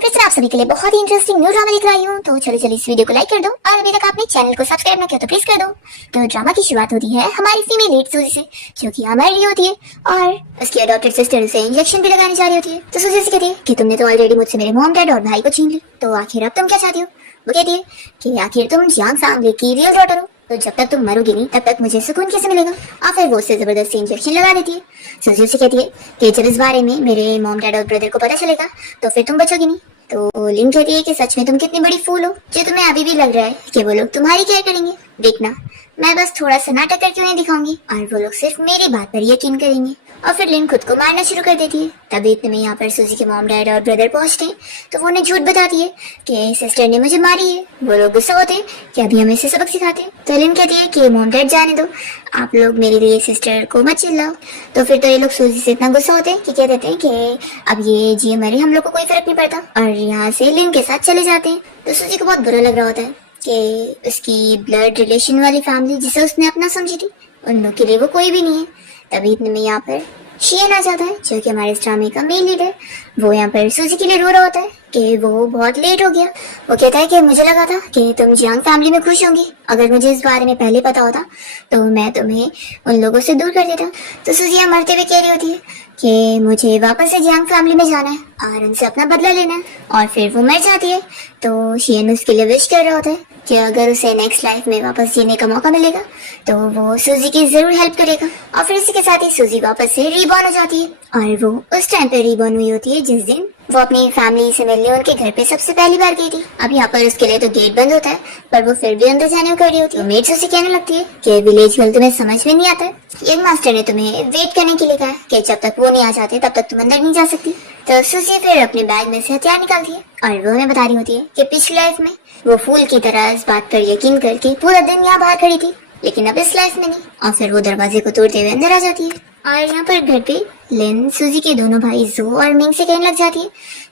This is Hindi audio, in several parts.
फिर से आप सभी के लिए बहुत ही इंटरेस्टिंग न्यू ड्रामा लेकर आई हूँ। तो चलो चलो इस वीडियो को लाइक कर दो और अभी तक आपने चैनल को सब्सक्राइब ना किया तो प्लीज कर दो। तो ड्रामा की शुरुआत होती है हमारी फीमेल लीड सूजी से, जो कि हमारी होती है और उसकी अडॉप्टेड सिस्टर से इंजेक्शन भी लगाने जा रही होती है। तो सूजी से कहती है कि तुमने तो ऑलरेडी मुझसे मेरे मॉम डैड और भाई को छीन ली, तो आखिर अब तुम क्या चाहती हो। वो कहती है कि आखिर तुम जियांग फैमिली की रियल डॉटर हो, तो जब तक तुम मरोगी नहीं तब तक मुझे सुकून कैसे मिलेगा। और फिर वो उससे जबरदस्ती इंजेक्शन लगा देती है। सूजी उसे कहती है कि जब इस बारे में मेरे मॉम डैड और ब्रदर को पता चलेगा तो फिर तुम बचोगी नहीं। तो लिन कहती है कि सच में तुम कितनी बड़ी फूल हो जो तुम्हें अभी भी लग रहा है कि वो लोग तुम्हारी केयर करेंगे। देखना, मैं बस थोड़ा सा नाटक करके उन्हें दिखाऊंगी और वो लोग सिर्फ मेरी बात पर यकीन करेंगे। और फिर लिन खुद को मारना शुरू कर देती है। तभी इतने में यहाँ पर सूजी के मॉम डैड और ब्रदर पहुंचते हैं, तो वो उन्हें झूठ बताती है कि सिस्टर ने मुझे मारी है। वो लोग गुस्सा होते हैं कि अभी हम इसे सबक सिखाते हैं। तो लिन कहती है कि मॉम डैड जाने दो, आप लोग मेरे लिए सिस्टर को मत चिल्लाओ। तो फिर तो ये लोग सूजी से इतना गुस्सा होते हैं कि कह देते हैं कि अब ये जी मरे हम लोग को कोई फर्क नहीं पड़ता, और यहाँ से लिन के साथ चले जाते हैं। तो सूजी को बहुत बुरा लग रहा होता है कि उसकी ब्लड रिलेशन वाली फैमिली जिसे उसने अपना समझी थी, उन लोग के लिए वो कोई भी नहीं है। तभी इतने में यहाँ पर शियन आ जाता है, जो कि हमारे इस ड्रामे का मेन लीडर है। वो यहाँ पर सूजी के लिए रो रहा होता है कि वो बहुत लेट हो गया। वो कहता है कि मुझे लगा था कि तुम जियांग फैमिली में खुश होंगी, अगर मुझे इस बारे में पहले पता होता तो मैं तुम्हें उन लोगों से दूर कर देता। तो सूजी यहाँ मरते हुए कह रही होती है कि मुझे वापस से जियांग फैमिली में जाना है और उनसे अपना बदला लेना है। और फिर वो मर जाती है। तो शियन उसके लिए विश कर रहा होता है कि अगर उसे नेक्स्ट लाइफ में वापस जीने का मौका मिलेगा तो वो सूजी की जरूर हेल्प करेगा। और फिर इसी के साथ ही सूजी वापस से रीबॉर्न हो जाती है, और वो उस टाइम पे रीबॉर्न हुई होती है जिस दिन वो अपनी फैमिली से मिलने उनके घर पे सबसे पहली बार गई थी। अब यहाँ पर उसके लिए तो गेट बंद होता है, पर वो फिर भी अंदर जाने को कर रही होती है। मेट्स उसे कहने लगती है कि विलेज गर्ल तुम्हें समझ में नहीं आता है, यंग मास्टर ने तुम्हें वेट करने के लिए कहा कि जब तक वो नहीं आ जाते तब तक तुम अंदर नहीं जा सकती। तो सूजी फिर अपने बैग में से हथियार निकालती है और वो हमें बता रही होती है कि पिछली लाइफ में वो फूल की तरह इस बात पर यकीन करके पूरा दिन यहाँ बाहर खड़ी थी, लेकिन अब इस लाइफ में नहीं। और फिर वो दरवाजे को तोड़ते हुए अंदर आ जाती है। और यहाँ पर घर पे लिन सूजी के दोनों भाई जो और मिंग से कहने लग जाती है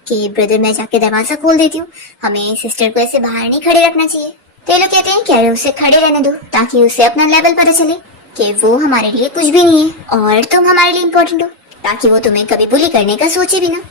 कि ब्रदर मैं जाके दरवाजा खोल देती हूँ, हमें सिस्टर को ऐसे बाहर नहीं खड़े रखना चाहिए। तो ये लोग कहते हैं कि अरे उसे खड़े रहने दो ताकि उसे अपना लेवल पता चले कि वो हमारे लिए कुछ भी नहीं है और तुम हमारे लिए इम्पोर्टेंट हो, ताकि वो तुम्हें कभी बुली करने का सोचे भी ना।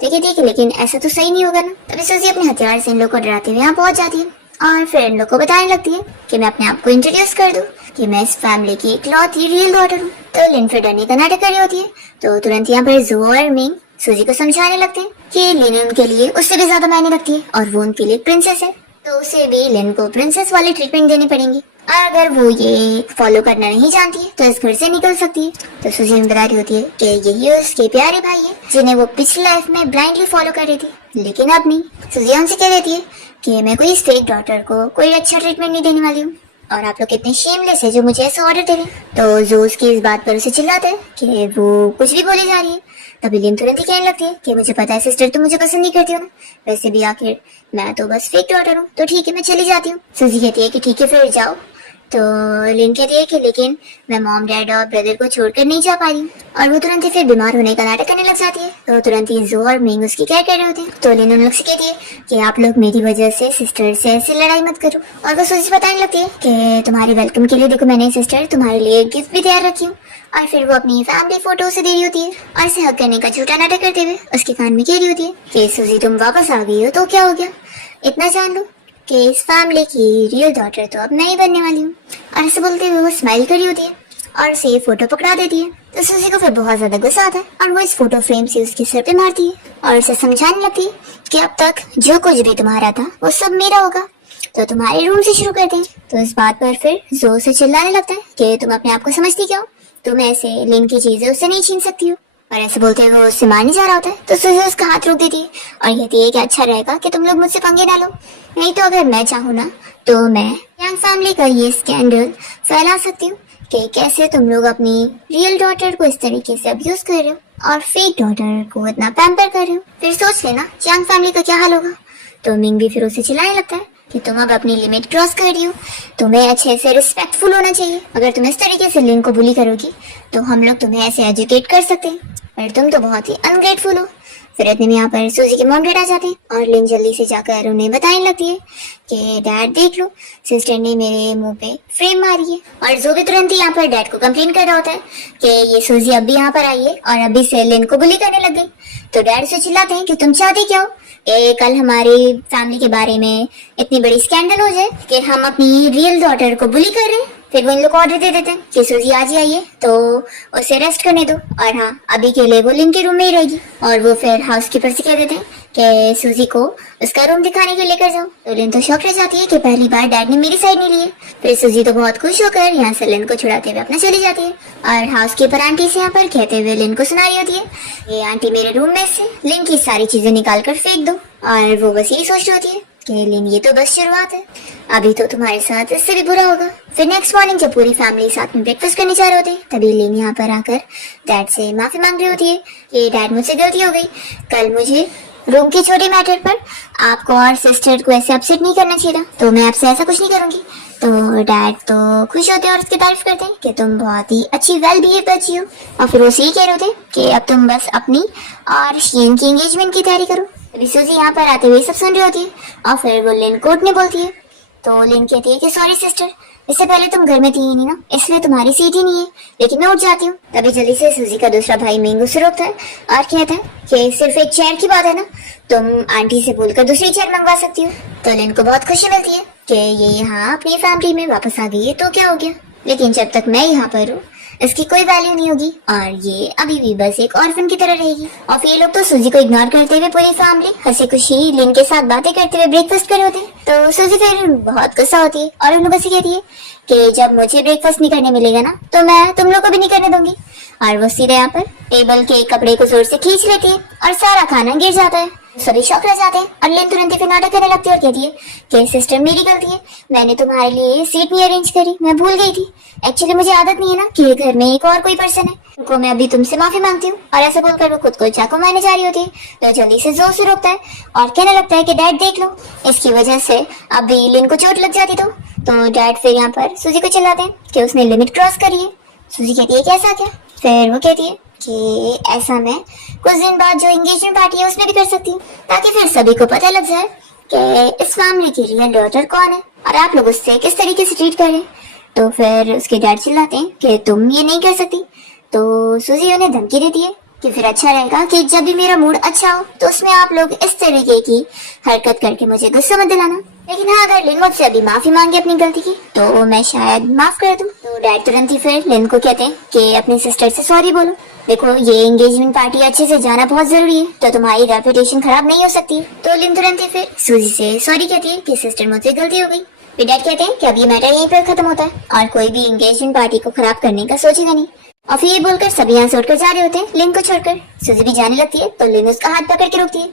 देखिए देखिए, लेकिन ऐसा तो सही नहीं होगा ना। तभी सूजी अपने हथियार से इन लोग को डराते हुए यहाँ पहुंच जाती है और फिर इन लोग को बताने लगती है कि मैं अपने आप को इंट्रोड्यूस कर दूं कि मैं इस फैमिली की इकलौती रियल डॉटर हूँ। तो लिन फिर डरने का नाटक कर रही होती है। तो तुरंत यहाँ पर जो और मिंग सूजी को समझाने लगते हैं कि लिन उनके लिए उससे भी ज्यादा मायने रखती है और वो उनके लिए प्रिंसेस है, तो उसे भी लिन को प्रिंसेस वाली ट्रीटमेंट देनी पड़ेगी। और अगर वो ये फॉलो करना नहीं जानती है तो इस घर से निकल सकती है। तो सूजी में बता रही होती है कि यही उसके प्यारे भाई है जिन्हें वो पिछली लाइफ में ब्लाइंडली फॉलो कर रही थी, लेकिन अब नहीं। सूजी उनसे कह देती है कि मैं कोई फेक डॉटर को कोई अच्छा ट्रीटमेंट नहीं देने वाली हूँ और आप लोग कितने शेमलेस है जो मुझे ऐसा ऑर्डर दे रहे हैं। तो जो उसकी इस बात पर उसे चिल्लाता है कि वो कुछ भी बोली जा रही है। तभी लिन तुरंत ही कहने लगती है कि मुझे पता है सिस्टर तुम मुझे पसंद नहीं करती हो ना, वैसे भी आखिर मैं तो बस फेक डॉटर हूँ, तो ठीक है मैं चली जाती हूँ। सूजी कहती है कि ठीक है फिर जाओ। तो लिन कहती है कि लेकिन मैं मॉम डैड और ब्रदर को छोड़कर नहीं जा पा रही हूँ, और वो तुरंत ही फिर बीमार होने का नाटक करने लग जाती है। तो तुरंत ही जो और मिंग उसकी केयर कर रहे होते हैं। तो लिन उन लोग से कहती है कि आप लोग मेरी वजह से सिस्टर से ऐसी लड़ाई मत करो। और वो सूजी बताने लगती है कि तुम्हारी वेलकम के लिए देखो मैंने सिस्टर तुम्हारे लिए एक गिफ्ट भी तैयार रखी हूँ। और फिर वो अपनी फैमिली फोटो से दे रही होती है और इसे हक करने का झूठा नाटक करते हुए उसके कान में कह रही होती है कि सूजी तुम वापस आ गई हो तो क्या हो गया, इतना जान लो कि इस फैमिली की रियल डॉटर तो अब मैं ही बनने वाली हूँ। और ऐसे बोलते हुए वो स्माइल करी होती है और उसे फोटो पकड़ा देती है। तो सूजी को फिर बहुत ज्यादा गुस्सा आता है और वो इस फोटो फ्रेम से उसके सिर पे मारती है और उसे समझाने लगती है कि अब तक जो कुछ भी तुम्हारा था वो सब मेरा होगा, तो तुम्हारे रूम से शुरू करते हैं। तो इस बात पर फिर जो से चिल्लाने लगता है कि तुम अपने आप को समझती क्या हो, तुम ऐसे लिन की चीजें उससे नहीं छीन सकती हो। और ऐसे बोलते हुए वो उससे मारने जा रहा होता है। तो सूजी उसका हाथ रोक देती है और कहती है कि अच्छा रहेगा कि तुम लोग मुझसे पंगे डालो, नहीं तो अगर मैं चाहूँ ना तो मैं यांग फैमिली का ये स्कैंडल फैला सकती हूँ कि कैसे तुम लोग अपनी रियल डॉटर को इस तरीके से अब्यूज कर रहे हो और फेक डॉटर को इतना पैम्पर कर रहे हो, फिर सोच लेना यांग फैमिली का क्या हाल होगा। तो मिंग भी फिर उसे चिल्लाने लगता है कि तुम अब अपनी लिमिट क्रॉस कर रही हो, तुम्हें अच्छे से रिस्पेक्टफुल होना चाहिए, अगर तुम इस तरीके से लिन को बुली करोगी तो हम लोग तुम्हें ऐसे एजुकेट कर सकते हैं, पर तुम तो बहुत ही अनग्रेटफुल हो। फिर इतने में यहाँ पर सूजी के मॉम डैड आ जाते हैं और लिन जल्दी से जाकर उन्हें बताने लगती है कि डैड देख लो सिस्टर ने मेरे मुंह पे फ्रेम मारी है। और जो भी तुरंत ही यहाँ पर डैड को कंप्लेन कर रहा होता है कि ये सूजी अब भी यहाँ पर आई है और अभी से लिन को बुली करने लग गई। तो डैड से चिल्लाते हैं कि तुम चाहते क्या हो, कल हमारी फैमिली के बारे में इतनी बड़ी स्कैंडल हो जाए कि हम अपनी रियल डॉटर को बुली कर रहे हैं, फिर वो इन लोग को ऑर्डर दे देते हैं कि सूजी आज ही आइए तो उसे रेस्ट करने दो, और हाँ अभी के लिए वो लिन के रूम में ही रहेगी। और वो फिर हाउसकीपर से कह देते हैं कि सूजी को उसका रूम दिखाने के लिए लेकर जाओ। तो लिन तो शॉक रह जाती है कि पहली बार डैड ने मेरी साइड नहीं ली है। फिर सूजी तो बहुत खुश होकर यहाँ से लिन को छुड़ाते हुए अपना चली जाती है, और हाउसकीपर आंटी से यहाँ पर कहते हुए लिन को सुना रही होती है, ये आंटी मेरे रूम में से लिन की सारी चीजें निकाल कर फेंक दो। और वो बस यही सोच रही होती है कि लिन ये तो बस शुरुआत है, अभी तो तुम्हारे साथ इससे भी बुरा होगा। फिर नेक्स्ट मॉर्निंग जब पूरी फैमिली साथ में ब्रेकफास्ट करने जा रहे होते हैं, तभी लिन यहाँ पर आकर डैड से माफी मांग रही होती है कि डैड मुझसे गलती हो गई, कल मुझे रूम के छोटे मैटर पर आपको और सिस्टर को ऐसे अपसेट नहीं करना चाहिए था, तो मैं आपसे ऐसा कुछ नहीं करूंगी। तो डैड तो खुश होते हैं और उसकी तारीफ करते हैं कि तुम बहुत ही अच्छी वेल बिहेव बच्ची हो। और फिर वो यही कह रहे होते कि अब तुम बस अपनी और शीन की एंगेजमेंट की तैयारी करो। अभी सूजी यहाँ पर आते हुए सब सुन रही होती है, और फिर वो लिन को उठने बोलती है। तो लिन कहती है कि सॉरी सिस्टर, इससे पहले तुम घर में थी ही नहीं ना, इसलिए तुम्हारी सीट ही नहीं है, लेकिन मैं उठ जाती हूँ। तभी जल्दी से सूजी का दूसरा भाई मैंगो से रोकता है और कहता है कि सिर्फ एक चेयर की बात है ना, तुम आंटी से बोलकर दूसरी चेयर मंगवा सकती हो। तो लिन को बहुत खुशी मिलती है कि ये यहाँ अपनी फैमिली में वापस आ गई है तो क्या हो गया, लेकिन जब तक मैं यहाँ पर हूँ इसकी कोई वैल्यू नहीं होगी, और ये अभी भी बस एक ऑर्फन की तरह रहेगी। और फिर ये लोग तो सूजी को इग्नोर करते हुए पूरी फैमिली हंसी खुशी लिन के साथ बातें करते हुए ब्रेकफास्ट कर रहे होते हैं। तो सूजी फिर बहुत गुस्सा होती है और उन्हें बस कहती है कि जब मुझे ब्रेकफास्ट नहीं करने मिलेगा ना, तो मैं तुम लोग को भी नहीं करने दूंगी। और वो सीधे यहाँ पर टेबल के कपड़े को जोर से खींच लेती है और सारा खाना गिर जाता है। सभी शौक रह जाते हैं और लिन तुरंत ही फिर नाटक करने लगती है और कहती है कि सिस्टर मेरी गलती है, मैंने तुम्हारे लिए सीट नहीं अरेंज करी, मैं भूल गई थी। एक्चुअली मुझे आदत नहीं है ना कि घर में एक और कोई पर्सन है, उनको मैं अभी तुमसे माफी मांगती हूँ। और ऐसा बोलकर वो खुद को चाकू मारने जा रही होती है, तो जल्दी से जोर से रोकता है और कहने लगता है कि डैड देख लो, इसकी वजह से अभी लिन को चोट लग जाती। तो डैड फिर यहाँ पर सूजी को चिल्लाते हैं कि उसने लिमिट क्रॉस करी है। सूजी कहती है कैसा क्या, फिर वो कहती है कि ऐसा मैं कुछ दिन बाद जो एंगेजमेंट पार्टी है उसमें भी कर सकती हूँ, ताकि फिर सभी को पता लग जाए कि इस फैमिली की रियल डॉटर कौन है और आप लोग उससे किस तरीके से ट्रीट करें। तो फिर उसके डैड चिल्लाते हैं कि तुम ये नहीं कर सकती। तो सूजी उन्हें धमकी देती है कि फिर अच्छा रहेगा कि जब भी मेरा मूड अच्छा हो तो उसमें आप लोग इस तरीके की हरकत करके मुझे गुस्सा मत दिलाना, लेकिन हाँ अगर लिन मुझसे अभी माफी मांगे अपनी गलती की तो मैं शायद माफ कर दूं। तो डैड तुरंत ही फिर लिन को कहते हैं कि अपनी सिस्टर से सॉरी बोलो, देखो ये एंगेजमेंट पार्टी अच्छे से जाना बहुत जरूरी है, तो तुम्हारी रेपुटेशन खराब नहीं हो सकती। तो लिन तुरंत ही फिर सूजी से सॉरी कहती है कि सिस्टर मुझसे गलती हो गई। फिर डैड कहते हैं कि अब ये मैटर यहीं पर खत्म होता है और कोई भी एंगेजमेंट पार्टी को खराब करने का सोचेगा नहीं। और फिर ये बोलकर सभी यहाँ से उठकर जा रहे होते हैं लिन को छोड़कर। सूजी भी जाने लगती है तो लिन उसका हाथ पकड़ के रोकती है।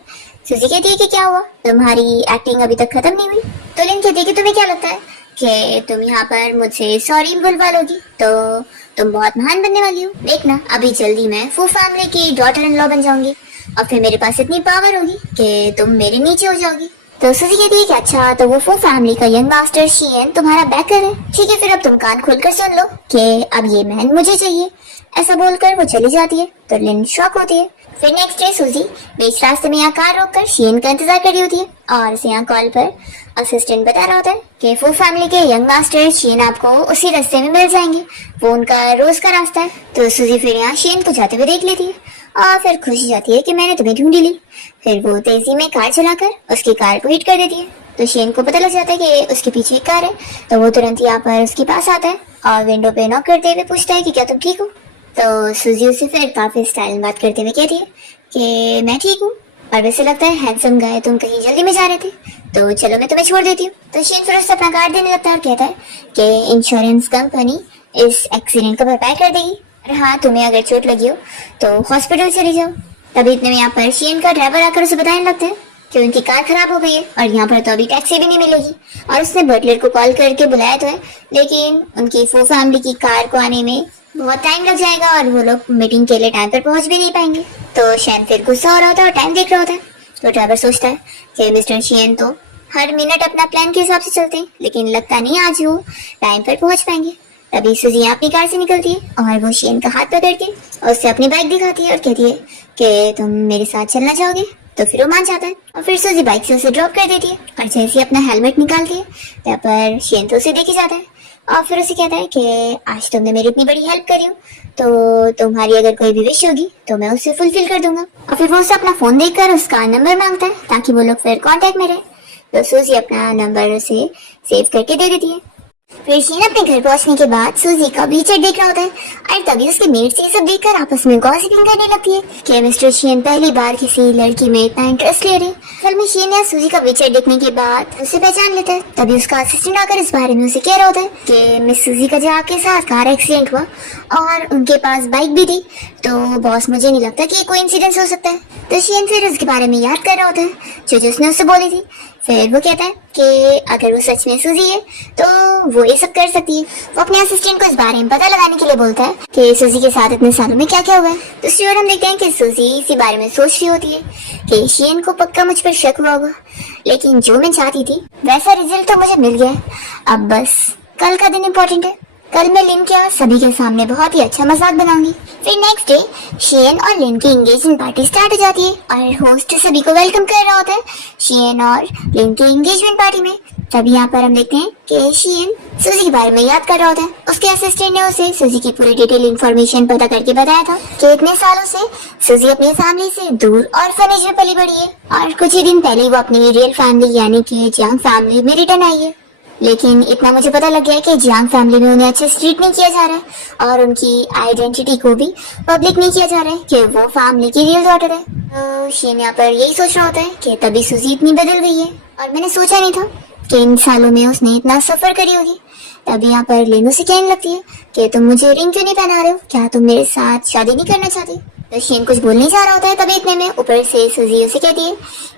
सूजी कहती है कि क्या हुआ, तुम्हारी एक्टिंग अभी तक खत्म नहीं हुई। तो लिन कहती है कि तुम्हें क्या लगता है कि तुम यहाँ पर मुझसे सॉरी बुलवा लोगी तो तुम बहुत महान बनने वाली हो, देखना अभी जल्दी मैं फू फैमिली की डॉटर इन लॉ बन जाऊंगी और फिर मेरे पास इतनी पावर होगी कि तुम मेरे नीचे हो जाओगी। तो सूजी कहती है कि अच्छा तो वो फू फैमिली का यंग मास्टर शियन तुम्हारा बैकर है, ठीक है फिर अब तुम कान खोलकर सुन लो कि अब ये महल मुझे चाहिए। ऐसा बोलकर वो चली जाती है तो लिन शॉक होती है। फिर नेक्स्ट डे सूजी बीच रास्ते में यहाँ कार रोककर शियन का इंतजार कर रही होती है और उसे यहाँ कॉल पर असिस्टेंट बता रहा होता है कि फू फैमिली के यंग मास्टर शियन आपको उसी रास्ते में मिल जाएंगे, वो उनका रोज का रास्ता है। तो सूजी फिर यहाँ शियन को जाते हुए देख लेती है और फिर खुशी जाती है कि मैंने तुम्हें ढूंढ ली। फिर वो तेजी में कार चलाकर उसकी कार को हिट कर देती है। तो शियन को पता लग जाता है कि उसके पीछे एक कार है, तो वो तुरंत यहाँ पर उसके पास आता है और विंडो पे नॉक करते हुए पूछता है कि क्या तुम ठीक हो। तो सूजी उसे फिर काफी स्टाइल में बात करते हुए कहती है कि मैं ठीक हूँ और वैसे लगता है हैंडसम गाय तुम कहीं जल्दी में जा रहे थे, तो चलो मैं तुम्हें छोड़ देती हूँ। तो शियन फिर उससे अपना कार्ड देने लगता है और कहता है कि इंश्योरेंस कंपनी इस एक्सीडेंट का भरपाई कर देगी और हाँ तुम्हें अगर चोट लगी हो तो हॉस्पिटल चले जाओ। तभी इतने में यहाँ पर शियन का ड्राइवर आकर उसे बताने लगता है कि उनकी कार खराब हो गई है और यहाँ पर तो अभी टैक्सी भी नहीं मिलेगी, और उसने बटलर को कॉल करके बुलाया तो है लेकिन उनकी फू फैमिली की कार को आने में बहुत टाइम लग जाएगा और वो लोग मीटिंग के लिए टाइम पर पहुंच भी नहीं पाएंगे। तो शियन फिर गुस्सा हो रहा होता है और टाइम देख रहा होता है। तो ड्राइवर सोचता है कि मिस्टर शियन तो हर मिनट अपना प्लान के हिसाब से चलते हैं, लेकिन लगता नहीं आज वो टाइम पर पहुंच पाएंगे। तभी सूजी अपनी कार से निकलती है और वो शियन का हाथ पकड़ के और उससे अपनी बाइक दिखाती है और कहती है कि तुम मेरे साथ चलना चाहोगे। तो फिर वो मान जाता है और फिर सूजी बाइक से उसे ड्रॉप कर देती है और जैसे ही अपना हेलमेट निकालती है यहाँ पर शियन तो उसे देख ही जाता है और फिर उसे कहता है कि आज तुमने मेरी इतनी बड़ी हेल्प करी हो तो तुम्हारी अगर कोई भी विश होगी तो मैं उसे फुलफिल कर दूंगा। और फिर वो उसे अपना फोन देखकर उसका नंबर मांगता है ताकि वो लोग फिर कांटेक्ट में रहे। तो सूजी अपना नंबर उसे सेव करके दे देती है। फिर शीन अपने घर पहुंचने के बाद सूजी का WeChat देख रहा होता है और तभी उसके मेट से ये सब देखकर आपस में गॉसिपिंग करने लगती है कि मिस्टर शीन पहली बार किसी लड़की में इतना इंटरेस्ट ले रहे। फिल्म में शीन या सूजी का WeChat देखने के बाद उसे पहचान लेता है। तभी उसका असिस्टेंट आकर इस बारे में उसे कह रहा होता है कि मिस सूजी का जहाँ के साथ कार एक्सीडेंट हुआ और उनके पास बाइक भी थी, तो बॉस मुझे नहीं लगता कि कोई इंसिडेंस हो सकता है। तो शीन फिर उसके बारे में याद कर रहा होता है जो उसने उससे बोली थी। फिर वो कहता है कि अगर वो सच में सूजी है तो वो ये सब कर सकती है। वो अपने असिस्टेंट को इस बारे में पता लगाने के लिए बोलता है कि सूजी के साथ इतने सालों में क्या क्या हुआ है। दूसरी ओर हम देखते हैं कि सूजी इसी बारे में सोच रही होती है कि शीन को पक्का मुझ पर शक हुआ होगा, लेकिन जो मैं चाहती थी वैसा रिजल्ट तो मुझे मिल गया है। अब बस कल का दिन इम्पोर्टेंट है। कल मैं लिन के सभी के सामने बहुत ही अच्छा मजाक बनाऊंगी। फिर नेक्स्ट डे शीन और लिन की एंगेजमेंट पार्टी स्टार्ट हो जाती है और होस्ट सभी को वेलकम कर रहा होता है शीन और लिन की एंगेजमेंट पार्टी में। तभी यहाँ पर हम देखते हैं कि शीन सूजी के बारे में याद कर रहा होता है। उसके असिस्टेंट ने उसे सूजी की पूरी डिटेल इंफॉर्मेशन पता करके बताया था कि इतने सालों से सूजी अपनी फैमिली से दूर ऑर्फनेज में पली बड़ी है और कुछ ही दिन पहले वो अपनी रियल फैमिली यानी कि जियांग फैमिली में रिटर्न आई है। लेकिन इतना मुझे पता लग गया है कि जियांग फैमिली में उन्हें अच्छे से ट्रीट नहीं किया जा रहा है और उनकी आइडेंटिटी को भी पब्लिक नहीं किया जा रहा है कि वो फैमिली की रियल डॉटर है। तो शीन यहाँ पर यही सोच रहा होता है कि तभी सूजी इतनी बदल गई है और मैंने सोचा नहीं था कि इन सालों में उसने इतना सफर करी होगी। तभी यहाँ पर लिन उसे कहने लगती है कि तुम मुझे रिंग क्यों नहीं पहना रहे हो, क्या तुम मेरे साथ शादी नहीं करना चाहती। तो शीन कुछ बोल नहीं जा रहा होता है। तभी इतने में ऊपर से सूजी उसे कहती है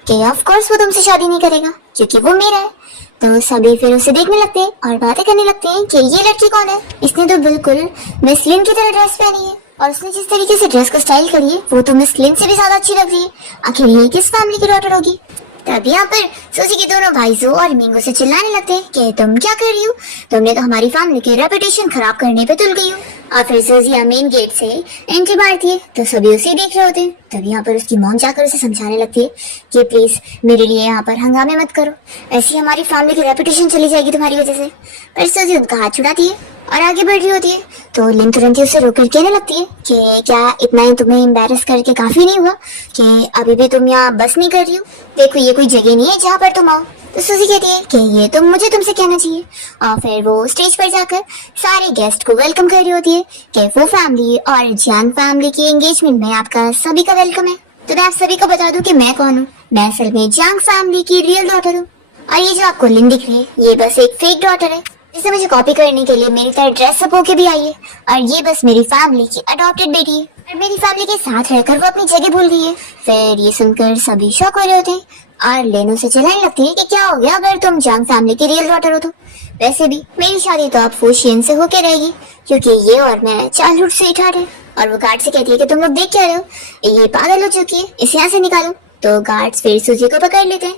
कि ऑफ कोर्स वो तुमसे शादी नहीं करेगा क्योंकि वो मेरा है। तो सभी फिर उसे देखने लगते हैं और बातें करने लगते हैं कि ये लड़की कौन है, इसने तो बिल्कुल मिस लिन की तरह ड्रेस पहनी है और उसने जिस तरीके से ड्रेस को स्टाइल करी है वो तो मिस लिन से भी ज्यादा अच्छी लग रही है। आखिर ये किस फैमिली की डॉटर होगी। तब यहाँ पर सूजी के दोनों भाईजो और मिंगो से चिल्लाने लगते हैं कि तुम क्या कर रही हो, तुमने तो हमारी फैमिली की रेपुटेशन खराब करने पे तुल गई हो। और फिर सूजी मेन गेट से एंट्री मारती है तो सभी उसे देख रहे होते हैं। तब यहाँ पर उसकी मॉम जाकर उसे समझाने लगती है कि प्लीज मेरे लिए यहाँ पर हंगामे मत करो, ऐसी हमारी फैमिली की रेपुटेशन चली जाएगी तुम्हारी वजह से। पर सूजी उनका हाथ छुड़ाती है और आगे बढ़ रही होती है। तो लिन तुरंत ही उसे रोककर कहने लगती है कि क्या इतना ही तुम्हें एम्बैरस करके काफी नहीं हुआ कि अभी भी तुम यहाँ बस नहीं कर रही हो, देखो ये कोई जगह नहीं है जहाँ पर तुम आओ। तो सूजी कहती है कि ये तो मुझे तुमसे कहना चाहिए। और फिर वो स्टेज पर जाकर सारे गेस्ट को वेलकम कर रही होती है कि वो फैमिली और जियांग फैमिली की एंगेजमेंट में आपका सभी का वेलकम है। तो मैं आप सभी को बता दूं कि मैं कौन हूँ, मैं असल में जियांग फैमिली की रियल डॉटर हूँ और ये जो आपको लिन दिख रही है ये बस एक फेक डॉटर है जिसे मुझे कॉपी करने के लिए मेरी तरह ड्रेसअप होके भी आई है और ये बस मेरी फैमिली की अडॉप्टेड बेटी है और मेरी फैमिली के साथ रहकर वो अपनी जगह भूल गई है। फिर ये सुनकर सभी शॉक हो रहे होते हैं और लेनो से चिल्लाने लगती है कि क्या हो गया अगर तुम जियांग फैमिली की रियल डॉटर हो तो। वैसे भी मेरी शादी तो अब फूशियन से होके रहेगी क्योंकि ये और मैं चाइल्डहुड से स्वीटहार्ट है। और वो गार्ड से कहती है कि तुम लोग देख क्या रहे हो, ये पागल हो चुकी है, इसे यहाँ से निकालो। तो गार्ड्स फिर सूजी को पकड़ लेते हैं।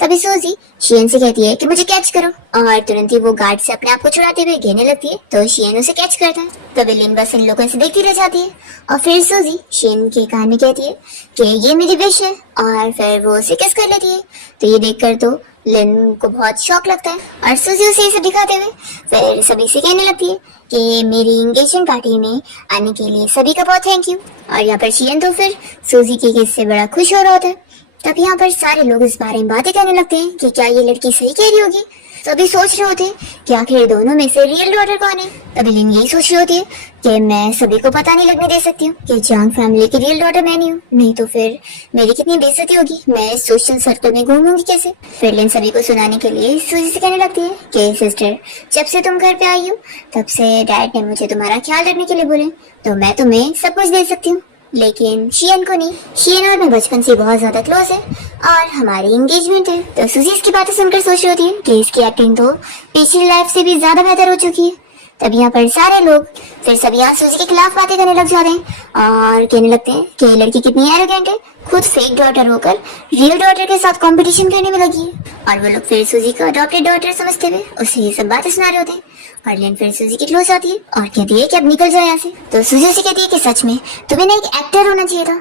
तभी सूजी शीन से कहती है कि मुझे कैच करो और तुरंत ही वो गार्ड से अपने आप को छुड़ाते हुए कहने लगती है। तो शीन उसे कैच करता है। तभी लिन बस इन लोगों से देखती रह जाती है और फिर सूजी शीन के कान में कहती है कि ये मेरी विश है और फिर वो उसे किस कर लेती है। तो ये देखकर तो लिन को बहुत शौक लगता है और सूजी उसे इसे दिखाते हुए फिर सभी से कहने लगती है कि मेरी एंगेजमेंट पार्टी में आने के लिए सभी का बहुत थैंक यू। और यहाँ पर शीन तो फिर सूजी की किस से बड़ा खुश हो रहा होता है। तब यहाँ पर सारे लोग इस बारे में बातें करने लगते हैं कि क्या ये लड़की सही कह रही होगी। सभी सोच रहे होते हैं कि आखिर दोनों में से रियल डॉटर कौन है। तभी लिन यही सोच रही होती है कि मैं सभी को पता नहीं लगने दे सकती हूँ कि जियांग फैमिली की रियल डॉटर मैं नहीं हूँ, नहीं तो फिर मेरी कितनी बेइज्जती होगी, मैं सोशल सर्कल में घूमूंगी कैसे। फिर लिन सभी को सुनाने के लिए सूजी से कहने लगती है कि सिस्टर जब से तुम घर पे आई हो तब से डैड ने मुझे तुम्हारा ख्याल रखने के लिए बोले, तो मैं तुम्हें सब कुछ दे सकती हूँ लेकिन शीन को नहीं। शीन और मैं बचपन से बहुत ज्यादा क्लोज है और हमारी एंगेजमेंट है। तो सूजी इसकी बातें सुनकर सोच रही होती है कि इसकी एक्टिंग तो पिछली लाइफ से भी ज्यादा बेहतर हो चुकी है। तब यहाँ पर सारे लोग फिर सभी यहाँ सूजी के खिलाफ बातें करने लग जाते हैं और कहने लगते हैं कि ये लड़की कितनी एरोगेंट है, खुद फेक डॉटर होकर रियल डॉटर के साथ कंपटीशन करने में लगी है। और वो लोग फिर सूजी को अडॉप्टेड डॉटर समझते हुए उसे ये सब बातें सुना रहे होते हैं। और लिन फिर सूजी की क्लोज आती है और कहती है कि अब निकल जाए यहाँ से। तो सूजी उसे कहती है कि सच में तुम्हें ना एक एक्टर होना चाहिए था।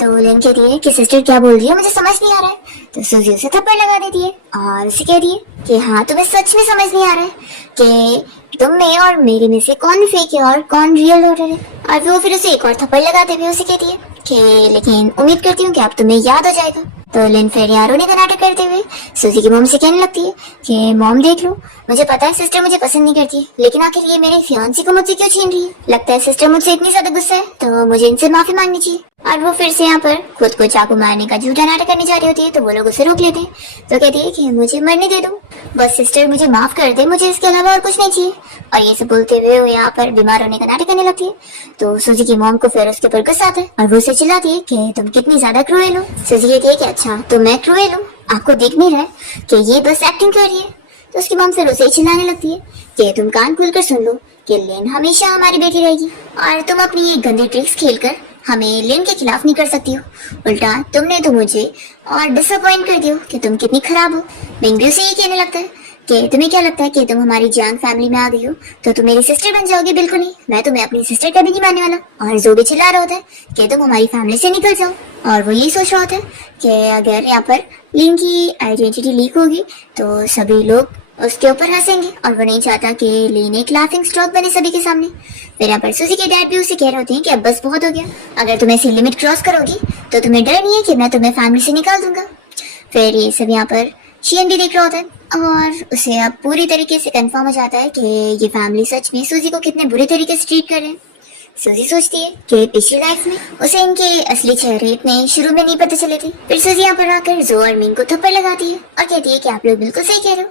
तो लिन कहती है कि सिस्टर क्या बोल रही है, मुझे समझ नहीं आ रहा है। तो सूजी उसे थप्पड़ लगा देती है और उसे कहती है कि हाँ तुम्हें सच में समझ नहीं आ रहा है कि तुम में और मेरे में से कौन फेक है और कौन रियल डॉटर है। और वो फिर उसे एक और थप्पड़ लगाते हुए उसे कहती है कि लेकिन उम्मीद करती हूँ कि अब तुम्हें याद हो जाएगा। तो लिन फिर यहाँ रोने का नाटक करते हुए सूजी की मॉम से कहने लगती है कि मॉम देख लो, मुझे पता है सिस्टर मुझे पसंद नहीं करती, लेकिन आखिर ये मेरे फियांसी को मुझसे क्यों छीन रही है। लगता है सिस्टर मुझसे इतनी ज्यादा गुस्सा है तो मुझे इनसे माफी मांगनी चाहिए। और वो फिर से यहाँ पर खुद को चाकू मारने का झूठा नाटक करने जा रही होती है तो वो लोग उसे रोक लेते हैं। तो कहती है कि मुझे मरने दे दो, बस सिस्टर मुझे माफ कर दे, मुझे इसके अलावा और कुछ नहीं चाहिए। और ये सब बोलते हुए वो यहाँ पर बीमार होने का नाटक करने लगती है। तो सूजी की मॉम को फिर उसके ऊपर गुस्सा आता है और वो उसे चिल्लाती है कि तुम कितनी ज्यादा क्रूएल हो। सूजी कहती है कि अच्छा तो मैं क्रूएल हूँ, आपको दिख नहीं रहा है कि ये बस एक्टिंग कर रही है। तो उसकी मॉम फिर उसे चिल्लाने लगती है कि तुम कान खोलकर सुन लो कि लिन हमेशा हमारी बेटी रहेगी और तुम अपनी ये गंदी ट्रिक्स खेलकर हमें लिन के खिलाफ नहीं कर सकती हो। उल्टा तुमने तो मुझे और डिसअपॉइंट कर दियो कि तुम कितनी खराब हो। मिंग भी उसे ये कहने लगता है कि तुम्हें क्या लगता है कि तुम हमारी जान फैमिली में आ गई हो तो तुम मेरी सिस्टर बन जाओगे। बिल्कुल नहीं, मैं तुम्हें अपनी सिस्टर कभी नहीं मानने वाला। और जो भी चिल्ला रहा होता है कि तुम हमारी फैमिली से निकल जाओ। और वो यही सोच रहा होता है कि अगर यहाँ पर लिन की आइडेंटिटी लीक होगी तो सभी लोग उसके ऊपर हंसेंगे और वो नहीं चाहता कि लिन एक लाफिंग स्टॉक बने सभी के सामने। फिर यहाँ पर सूजी के डैड भी उसे कह रहे होते हैं कि अब बस बहुत हो गया, अगर तुम ऐसी लिमिट क्रॉस करोगी तो तुम्हें डर नहीं है कि मैं तुम्हें फैमिली से निकाल दूंगा। फिर ये सब यहाँ पर शियन भी देख रहा होता है और उसे अब पूरी तरीके से कंफर्म हो जाता है कि ये फैमिली सच में सूजी को कितने बुरे तरीके से ट्रीट कर रहे हैं। सूजी सोचती है कि पिछली लाइफ में उसे इनके असली चेहरे इतने शुरू में नहीं पता चले थे। फिर सूजी यहाँ पर आकर जो और मिंग को थप्पड़ लगाती है और कहती है कि आप लोग बिल्कुल सही कह रहे हो।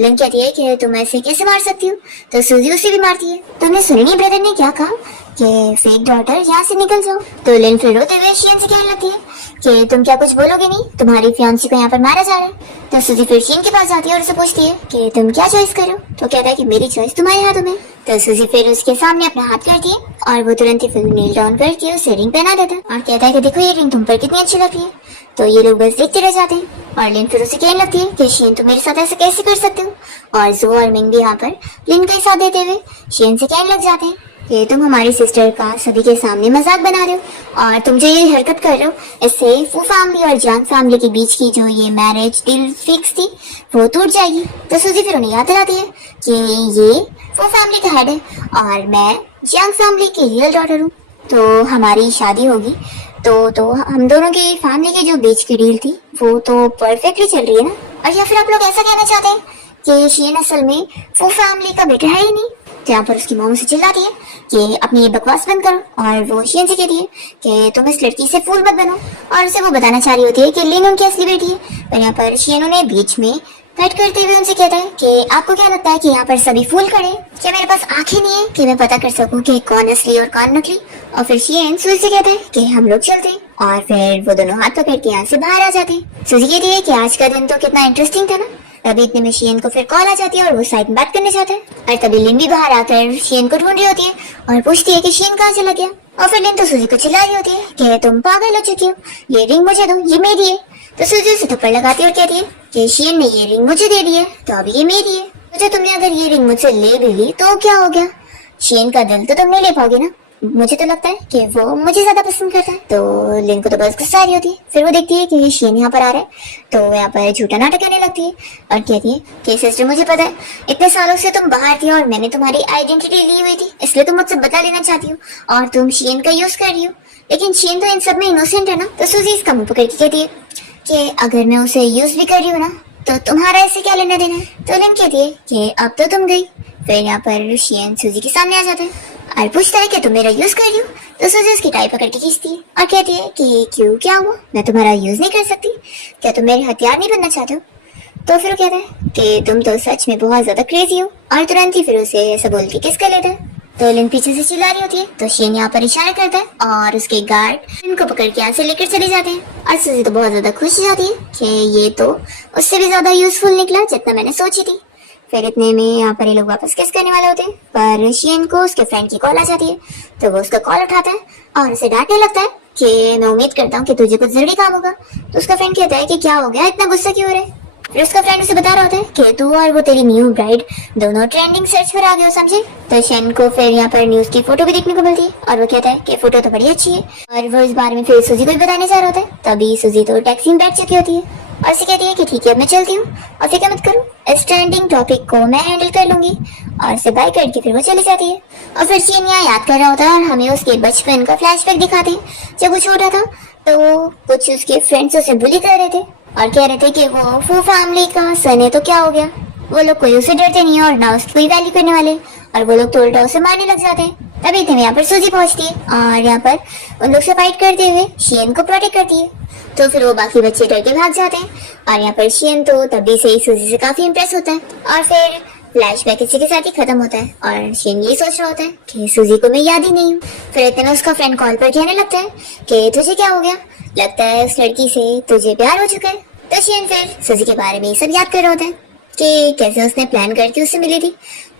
लिन कहती है कि तुम ऐसे कैसे मार सकती हो, तो सूजी उसे भी मारती है। तुमने सुनी नहीं ब्रदर ने क्या कहा कि फेक डॉटर यहाँ से निकल जाओ। तो लिन फिर रोते हुए शियन से कहने लगती है कि तुम क्या कुछ बोलोगे नहीं, तुम्हारी फियांसी को यहाँ पर मारा जा रहा है। तो सूजी फिर शियन के पास जाती है और उसे पूछती है कि तुम क्या चॉइस करो। तो कहता है कि मेरी चॉइस तुम्हारे हाथों में। तो सूजी फिर उसके सामने अपना हाथ करती है और वो तुरंत ही फिर नील डाउन करके उसे रिंग पहना देता है और कहता है कि देखो ये रिंग तुम पर कितनी अच्छी लग रही है। तो ये लोग बस देखते रह जाते हैं और लिन फिर उसे कहने लगती है कि शियन तुम मेरे साथ ऐसे कैसे कर सकते हो। और जो और मिंग भी यहाँ पर लिन का ही साथ देते हुए शियन से कहने लग जाते हैं कि तुम हमारी सिस्टर का सभी के सामने मजाक बना रहे हो और तुम जो ये हरकत कर रहे हो इससे फू फैमिली और जान फैमिली के बीच की जो ये मैरिज डील फिक्स थी वो टूट जाएगी। तो सूजी फिर उन्हें याद दिलाती है कि ये फू फैमिली का हेड है और मैं जान फैमिली की रियल डॉटर हूँ। तो हमारी शादी होगी तो हम दोनों की फैमिली की जो बीच की डील थी वो तो परफेक्टली चल रही है ना। और या फिर आप लोग ऐसा कहना चाहते हैं कि शियन असल में फू फैमिली का बेटा है ही नहीं। तो यहाँ पर उसकी मॉम से चिल्लाती है कि अपनी ये बकवास बंद करो और वो शियन से कहती है कि तुम इस लड़की से फूल मत बनो और उसे वो बताना चाह रही होती है कि लिन उनकी असली बेटी है। पर यहाँ पर शियन उन्हें बीच में कट करते हुए उनसे कहता है कि आपको क्या लगता है कि यहाँ पर सभी फूल खड़े, क्या मेरे पास आंखें नहीं है कि मैं पता कर सकूं कि कौन असली और कौन नकली। और फिर शियन सूजी से कहता है कि हम लोग चलते हैं और फिर वो दोनों हाथ पकड़ के यहाँ से बाहर आ जाते हैं। सूजी कहती है कि आज का दिन तो कितना इंटरेस्टिंग था ना। तभी इतने में शियन को फिर कॉल आ जाती है और वो साइड में बात करने जाता है और तभी लिन भी बाहर आकर शियन को ढूंढ रही होती है और पूछती है कि शियन कहाँ चला गया। और फिर लिन तो सूजी को चिल्ला रही होती है कि तुम पागल हो चुकी हो, ये रिंग मुझे दो, ये मेरी है। तो सूजी उसे थप्पड़ लगाती है और कहती है कि शियन ने ये रिंग मुझे दे दी है तो अब ये मेरी है। मुझे तुमने अगर ये रिंग मुझसे ले भी ली तो क्या हो गया, शियन का दिल तो तुम नहीं ले पाओगे ना। मुझे तो लगता है कि वो मुझे ज्यादा पसंद करता है। तो लिन को तो बस गुस्सा आ रही होती है। फिर वो देखती है कि शियन यहाँ पर आ रहा है तो वो यहाँ पर झूठा नाटक करने लगती है और कहती है कि सिस्टर मुझे पता है इतने सालों से तुम बाहर थी और मैंने तुम्हारी आइडेंटिटी ली हुई थी, इसलिए तुम मुझसे बदला लेना चाहती हो और तुम शियन का यूज कर रही हो, लेकिन शियन तो इन सब में इनोसेंट है ना। तो सूजी इसका मुंह पकड़ के कहती है कि अगर मैं उसे यूज भी कर रही हूँ ना तो तुम्हारा ऐसे क्या लेना देना है। तो लिन कहती है कि अब तो तुम गई। फिर यहाँ पर शियन सूजी के सामने आ जाता है और पूछता है कि तुम मेरा यूज कर रही हो। तो सूजी उसकी टाई पकड़ के खींचती है और कहती है कि क्यों, क्या हुआ, मैं तुम्हारा यूज नहीं कर सकती, क्या तुम मेरे हथियार नहीं बनना चाहते हो। तो फिर वो कहता है कि तुम तो सच में बहुत ज्यादा क्रेजी हो और तुरंत ही फिर उसे ऐसा बोल के किस कर लेता है। तो लिन पीछे से चिल्ला रही होती है तो शियन यहाँ पर इशारा करता है और उसके गार्ड लिन को पकड़ के यहाँ से लेकर चले जाते हैं और सूजी तो बहुत ज्यादा खुश हो जाती है कि ये तो उससे भी ज्यादा यूजफुल निकला जितना मैंने सोची थी। फिर इतने में यहाँ पर ये लोग वापस किस करने वाले होते हैं पर शियन को उसके फ्रेंड की कॉल आ जाती है। तो वो उसका कॉल उठाता है और उसे डांटने लगता है कि मैं उम्मीद करता हूँ कि तुझे कुछ जरूरी काम होगा। तो उसका फ्रेंड कहता है कि क्या हो गया, इतना गुस्सा क्यों हो रहा है। फिर उसका फ्रेंड उसे बता रहा होता है कि तू और वो तेरी न्यू ब्राइड दोनों ट्रेंडिंग सर्च पर आ गए हो, समझे। तो शियन को फिर यहाँ पर न्यूज की फोटो भी देखने को मिलती है और वो कहता है कि फोटो तो बड़ी अच्छी है और वो इस बारे में फिर सूजी को भी बताने जा रहा होता है। तभी सूजी तो टैक्सी में बैठ चुकी होती है और उसे कहती है कि ठीक है अब मैं चलती हूँ और फिक्र मत करो, इस ट्रेंडिंग टॉपिक को मैं हैंडल कर लूंगी। और उसे बाय करके फिर वो चली जाती है। और फिर सीन यहाँ याद कर रहा होता है और हमें उसके बचपन का फ्लैशबैक दिखाते हैं। जब वो छोटा था तो कुछ उसके फ्रेंड्स उसे बुली कर रहे थे और कह रहे थे कि वो फू फैमिली का सन है तो क्या हो गया। वो लोग कोई उसे डरते नहीं है और ना उसकी कोई वैल्यू करने वाले, और वो लोग तो उल्टा उसे मारने लग जाते हैं। तभी इतने में यहाँ पर सूजी पहुंचती है और यहाँ पर उन लोग से फाइट करते हुए शियन को प्रोटेक्ट करती है। तो फिर वो बाकी बच्चे डर के भाग जाते हैं और यहाँ पर शियन तो तभी से ही सूजी से काफी इम्प्रेस होता है। और फिर फ्लैशबैक इसी के साथ ही खत्म होता है और शियन यही सोच रहा होता है कि सूजी को मैं याद ही नहीं हूँ। फिर इतने में उसका फ्रेंड कॉल पर कहने लगता है कि तुझे क्या हो गया, लगता है उस लड़की से तुझे प्यार हो चुका है। तो शियन फिर सूजी के बारे में ये सब याद कर रहा होता है कि कैसे उसने प्लान करके उससे मिली थी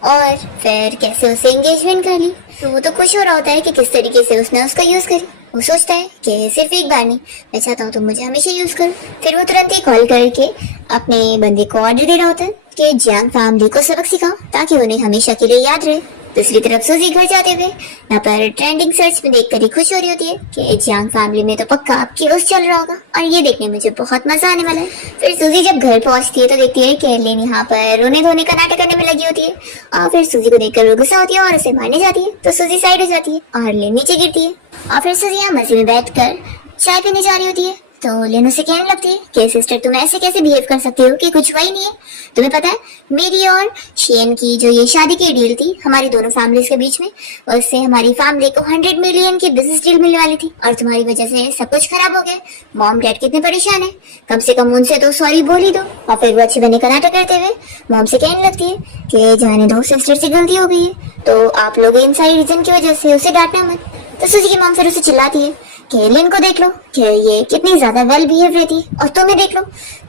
और फिर कैसे उसे एंगेजमेंट कर ली। तो वो तो खुश हो रहा होता है कि किस तरीके से उसने उसका यूज करी। वो सोचता है कि सिर्फ एक बार नहीं, मैं चाहता हूँ तुम मुझे हमेशा यूज करो। फिर वो तुरंत ही कॉल करके अपने बंदे को ऑर्डर दे रहा होता है कि जियांग फैमिली को सबक सिखाओ ताकि उन्हें हमेशा के लिए याद रहे। दूसरी तरफ सूजी घर जाते हुए यहाँ पर ट्रेंडिंग सर्च में देखकर ही खुश हो रही होती है कि जियांग फैमिली में तो पक्का आपकी रोज चल रहा होगा और ये देखने में मुझे बहुत मजा आने वाला है। फिर सूजी जब घर पहुंचती है तो देखती है कि लेन यहाँ पर रोने धोने का नाटक करने में लगी होती है और फिर सूजी को देखकर वो गुस्सा होती है और उसे मारने जाती है। तो सूजी साइड हो जाती है और लेन नीचे गिरती है और फिर सूजी यहाँ मजे में बैठकर चाय पीने जा रही होती है। तो लेन उसे कहने लगती है कि सिस्टर तुम ऐसे कैसे बिहेव कर सकती हो कि कुछ हुआ ही नहीं है। तुम्हें पता है मेरी और शियन की जो ये शादी की डील थी हमारी दोनों फैमिलीज के बीच में, उससे हमारी फैमिली को 100 मिलियन की बिजनेस डील मिलने वाली थी और तुम्हारी वजह से सब कुछ खराब हो गया। मॉम डैड कितने परेशान है, कम से कम उनसे तो सॉरी बोल ही दो। और फिर वो अच्छे बनने का नाटक करते हुए मॉम से कहने लगती है कि जाने दो, सिस्टर से गलती हो गई है तो आप लोग इन सारी रीजन की वजह से उसे डांटना मत। तो सूजी की मॉम फिर उसे चिल्लाती है कि लेन को देख लो कि ये कितनी ज्यादा वेल बिहेव रहती है और तुम्हें देख लो,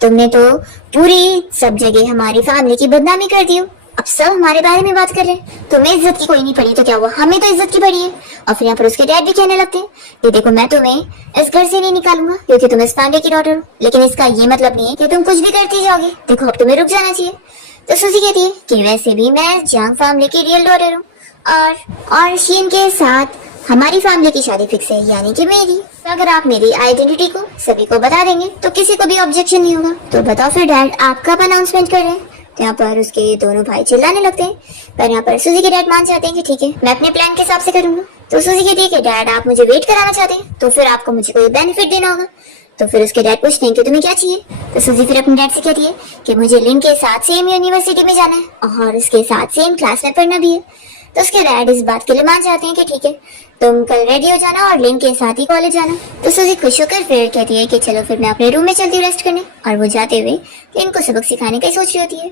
तुमने तो पूरी सब जगह हमारी फैमिली की बदनामी कर दी हो। अब सब हमारे बारे में बात कर रहे हैं, तुम्हें इज्जत की कोई नहीं पड़ी तो क्या हुआ, हमें तो इज्जत की पड़ी है। और फिर यहाँ पर उसके डैड भी कहने लगते हैं कि देखो मैं तुम्हें इस घर से नहीं निकालूंगा क्योंकि तुम इस फैमिली की डॉटर हो, लेकिन इसका ये मतलब नहीं है कि तुम कुछ भी करती जाओगे। देखो अब तुम्हें रुक जाना चाहिए। तो सूजी कहती है कि वैसे भी मैं जियांग फैमिली की रियल डॉटर हूँ और शियन के साथ हमारी फैमिली की शादी फिक्स है, यानी कि मेरी। तो अगर आप मेरी आइडेंटिटी को सभी को बता देंगे तो किसी को भी ऑब्जेक्शन नहीं होगा। तो बताओ फिर डैड आप कब अनाउंसमेंट कर रहे हैं। तो यहाँ पर उसके दोनों भाई चिल्लाने लगते हैं पर यहाँ पर सूजी के डैड मान जाते हैं कि ठीक है मैं अपने प्लान के हिसाब से करूंगा। तो सूजी कहती है कि डैड आप मुझे वेट कराना चाहते हैं तो फिर आपको मुझे कोई बेनिफिट देना होगा। तो फिर उसके डैड पूछते हैं कि तुम्हें क्या चाहिए। तो सूजी फिर अपने डैड से कहती है कि मुझे लिन के साथ सेम यूनिवर्सिटी में जाना है और उसके साथ सेम क्लास में पढ़ना भी है। तो उसके डैड इस बात के लिए मान जाते हैं कि ठीक है तुम कल रेडी हो जाना और लिन के साथ ही कॉलेज जाना। तो सूजी खुश होकर फिर कहती है कि चलो फिर मैं अपने रूम में चलती हूँ रेस्ट करने, और वो जाते हुए लिन को सबक सिखाने का ही सोच रही होती है।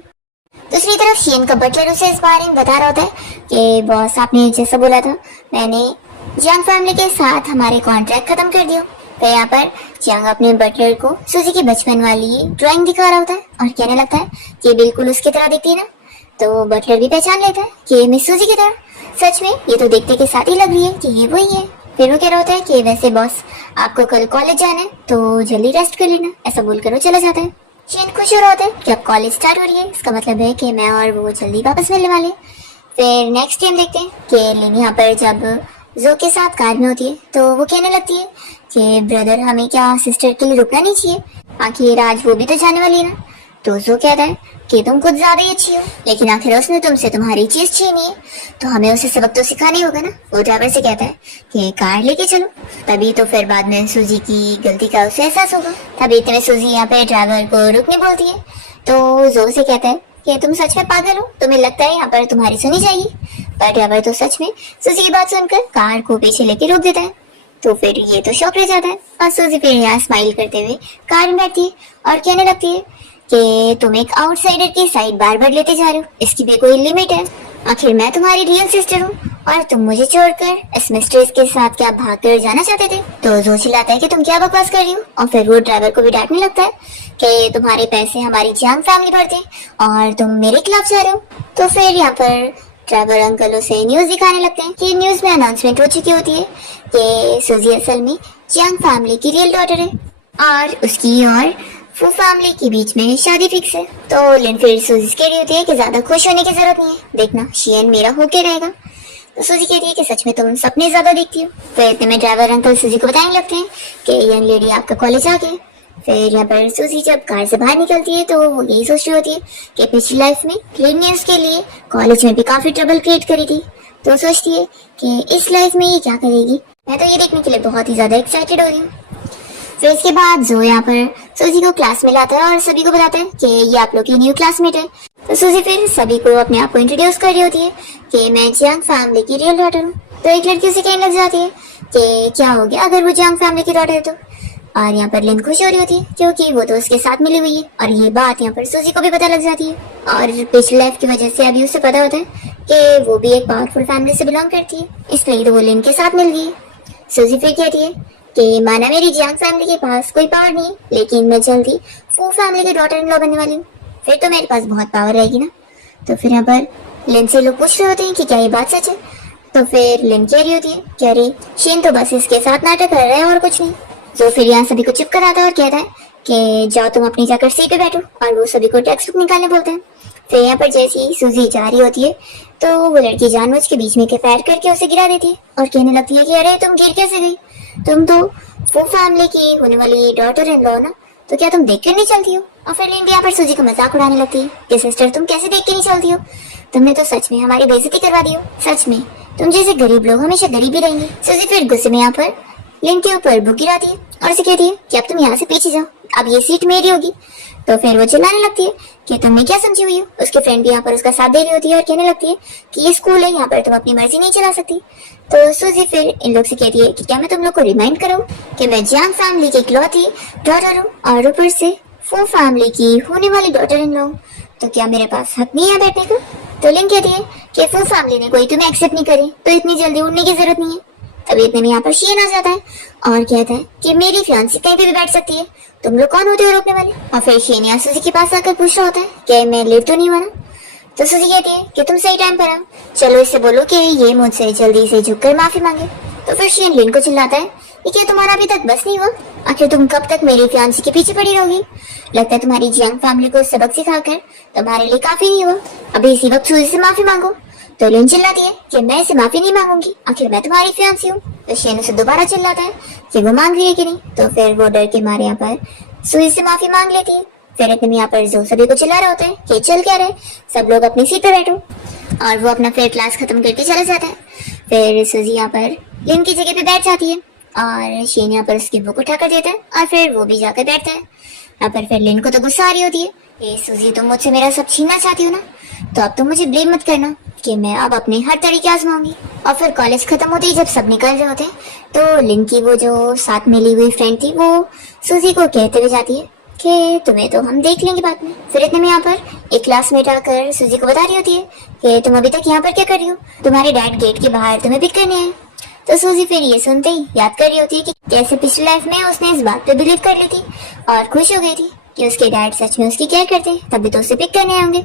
दूसरी तरफ शियन का बटलर उसे इस बारे में बता रहा होता है कि बॉस आपने जैसा बोला था मैंने जियांग फैमिली के साथ हमारे कॉन्ट्रैक्ट खत्म कर दिया। तो यहाँ पर जियांग अपने बटलर को सूजी की बचपन वाली ड्राइंग दिखा रहा होता है और कहने लगता है कि बिल्कुल उसकी तरह दिखती है ना। तो बटलर भी पहचान लेता है कि मिस सूजी की तरह, सच में ये तो देखते के साथ ही लग रही है कि ये वही है। फिर वो कह रहा होता है कि वैसे बॉस आपको कल कॉलेज जाना है तो जल्दी रेस्ट कर लेना, ऐसा बोलकर वो चला जाता है। शियन खुश हो रहा होता है कि अब कॉलेज स्टार्ट हो रही है, इसका मतलब है कि मैं और वो जल्दी वापस मिलने वाले। फिर नेक्स्ट टाइम देखते हैं कि लिन यहाँ पर जब जो के साथ कार में होती है तो वो कहने लगती है कि ब्रदर हमें क्या सिस्टर के लिए रुकना नहीं चाहिए, आखिर आज वो भी तो जाने वाली है ना। तो जो कहता है कि तुम कुछ ज्यादा ही अच्छी हो, लेकिन आखिर उसने तुमसे तुम्हारी चीज छीनी है तो हमें उसे सबक तो सिखाना ही होगा ना। वो ड्राइवर से कहता है कि कार लेके चलो, तभी तो फिर बाद में सूजी की गलती का उसे एहसास होगा। तभी इतने सूजी यहाँ पे ड्राइवर को रुकने बोलती है तो जो से कहता है कि तुम सच में पागल हो, तुम्हें लगता है यहाँ पर तुम्हारी सुनी जाएगी। पर ड्राइवर तो सच में सूजी की बात सुनकर कार को पीछे लेके रोक देता है। तो फिर ये तो शौक रह जाता है और सूजी फिर यहाँ स्माइल करते हुए कार में बैठती है और कहने लगती है कि तुम एक आउटसाइडर की साइड बार बार लेते जा रहे हो, इसकी भी कोई लिमिट है। आखिर मैं तुम्हारी रियल सिस्टर हूँ और तुम मुझे छोड़कर इस मिस्ट्रेस के साथ क्या भाग कर जाना चाहते थे। तो जो चिल्लाता है कि तुम क्या बकवास कर रही हो और फिर वो ड्राइवर को भी डांटने लगता है कि तुम्हारे पैसे हमारी जियांग फैमिली भरते और तुम मेरे खिलाफ जा रहे हो। तो फिर यहाँ पर ड्राइवर अंकल उसे न्यूज दिखाने लगते हैं कि न्यूज में अनाउंसमेंट हो चुकी होती है कि सूजी असल में जियांग फैमिली की रियल डॉटर है और उसकी और फू फैमिली के बीच में शादी फिक्स है। तो लिन फिर सूजी से कह रही होती है कि ज्यादा खुश होने की जरूरत नहीं है, देखना शियन मेरा होके रहेगा। तो सूजी कहती है कि सच में तुम सपने ज्यादा देखती हो। फिर इतने में ड्राइवर अंकल सूजी को बताने लगते हैं कि यंग लेडी आपका कॉलेज आ गया फिर यहाँ पर सूजी जब कार से बाहर निकलती है तो वो यही सोच रही होती है कि पिछली लाइफ में लिन ने उसके लिए कॉलेज में भी काफी ट्रबल क्रिएट करी थी। तो सोचती है कि इस लाइफ में ये क्या करेगी। मैं तो ये देखने के लिए बहुत ही ज्यादा एक्साइटेड हो रही हूँ। फिर इसके बाद जो यहाँ पर सूजी को क्लास में लाता है और सभी को बताता है कि ये आप लोग की न्यू क्लासमेट है। तो सूजी फिर सभी को अपने आप को इंट्रोड्यूस कर रही होती है कि मैं जियांग फैमिली की रियल डॉटर हूँ। तो एक लड़की उसे कहने लग जाती है कि क्या हो गया अगर वो जियांग फैमिली की डॉटर है तो। और यहाँ पर लिन खुश हो रही होती है क्योंकि वो तो उसके साथ मिली हुई है और ये बात यहाँ पर सूजी को भी पता लग जाती है। और पिछली लाइफ की वजह से अभी उसे पता होता है कि वो भी एक पावरफुल फैमिली से बिलोंग करती है, इसलिए तो वो लिन के साथ मिल गई है। सूजी फिर कहती है कि माना मेरी जियांग फैमिली के पास कोई पावर नहीं है, लेकिन मैं जल्दी फू फैमिली की डॉटर इन लॉ बनने वाली हूँ, फिर तो मेरे पास बहुत पावर रहेगी ना। तो फिर यहाँ पर लिन से लोग पूछ रहे होते हैं कि क्या ये बात सच है। तो फिर लिन कह रही होती है कि अरे शेन तो बस इसके साथ नाटक कर रहा है और कुछ नहीं। तो फिर यहाँ सभी को चुप कराता है और कहता है कि जाओ तुम अपनी जाकर सीट पे बैठो, और वो सभी को टेक्स्ट बुक निकालने बोलते हैं। फिर यहाँ पर जैसे ही सूजी जा रही होती है तो वो लड़की जानबूझ के बीच में के फायर करके उसे गिरा देती है और कहने लगती है कि अरे तुम गिर कैसे गई, तुम तो वो फैमिली की होने वाली डॉटर इन लॉ ना, तो क्या तुम देख कर नहीं चलती हो। और फिर लिन भी यहाँ पर सूजी का मजाक उड़ाने लगती है कि सिस्टर तुम कैसे देख के नहीं चलती हो, तुमने तो सच में हमारी बेइज्जती करवा दी हो, सच में तुम जैसे गरीब लोग हमेशा गरीब ही रहेंगे। सूजी फिर गुस्से में यहाँ पर लिन के ऊपर बुक गिराती है और उसे कहती है कि अब तुम यहाँ से पीछे जाओ, अब ये सीट मेरी होगी। तो फिर वो चिल्लाने लगती है कि तुमने क्या समझी हुई हो। उसके फ्रेंड भी यहाँ पर उसका साथ दे रही होती है और कहने लगती है कि ये स्कूल है, यहाँ पर तुम अपनी मर्जी नहीं चला सकती। तो सूजी फिर इन लोग से कहती है कि क्या मैं तुम लोग को रिमाइंड करूँ कि मैं जियांग फैमिली की इकलौती डॉटर हूँ और ऊपर से फू फैमिली की होने वाली डॉटर इन लॉ, तो क्या मेरे पास हक नहीं है बैठने का। तो लिन कहती है कि फू फैमिली ने कोई तुम्हें एक्सेप्ट नहीं करी तो इतनी जल्दी उड़ने की जरूरत नहीं है। तभी इतने में यहाँ पर शेन आ जाता है और कहता है कि मेरी फियांसी कहीं पे भी बैठ सकती है, तुम लोग कौन होते हो रोकने वाले। और फिर शेन यहाँ सूजी के पास आकर पूछ रहा होता है कि मैं लेट तो नहीं हुआ ना। तो सूजी कहती है कि तुम सही टाइम पर आओ, चलो इससे बोलो कि ये मुझसे जल्दी से झुककर माफी मांगे। तो फिर शेन लिन को चिल्लाता है कि क्या तुम्हारा अभी तक बस नहीं हुआ, आखिर तुम कब तक मेरी फियांसी के पीछे पड़ी रहोगी। लगता है तुम्हारी जियांग फैमिली को सबक सिखाकर तुम्हारे लिए काफी नहीं हुआ, अभी इसी वक्त सूजी से माफी मांगो। तो लिन चिल्लाती है कि मैं इसे माफी नहीं मांगूंगी, आखिर मैं तुम्हारी फियांसी हूँ। तो शेन उसे दोबारा चिल्लाता है कि वो मांग रही है कि नहीं। तो फिर वो डर के मारे यहाँ पर सूजी से माफी मांग लेती है। फिर इतने में यहाँ पर जो सभी को चिल्ला रहे होते हैं कि चल क्या रहे, सब लोग अपनी सीट पे बैठो, और वो अपना फिर क्लास खत्म करके चला जाता है। फिर सूजी यहाँ पर लिन की जगह पे बैठ जाती है और शेन यहाँ पर उसकी बुक उठा कर देता है और फिर वो भी जाकर बैठता है। यहाँ पर फिर लिन को तो गुस्सा आ रही होती है, सूजी तुम मुझसे मेरा सब छीनना चाहती हो ना, तो अब तुम मुझे ब्लेम मत करना कि मैं अब अपने हर तरीके आजमाऊंगी। और फिर कॉलेज खत्म होती है, जब सब निकल रहे होते हैं तो लिन की वो जो साथ मिली हुई फ्रेंड थी वो सूजी को कहते हुए जाती है कि तुम्हें तो हम देख लेंगे बाद में। फिर इतने में यहाँ पर एक क्लासमेट आकर सूजी को बता रही होती है कि तुम अभी तक यहाँ पर क्या कर रही हो, तुम्हारे डैड गेट के बाहर तुम्हें पिक करने आए। तो सूजी फिर ये सुनते ही याद कर रही होती है कि कैसे पिछली लाइफ में उसने इस बात पे बिलीव कर ली थी और खुश हो गई थी कि उसके डैड सच में उसकी केयर करते हैं, तभी तो उसे पिक करने आएंगे।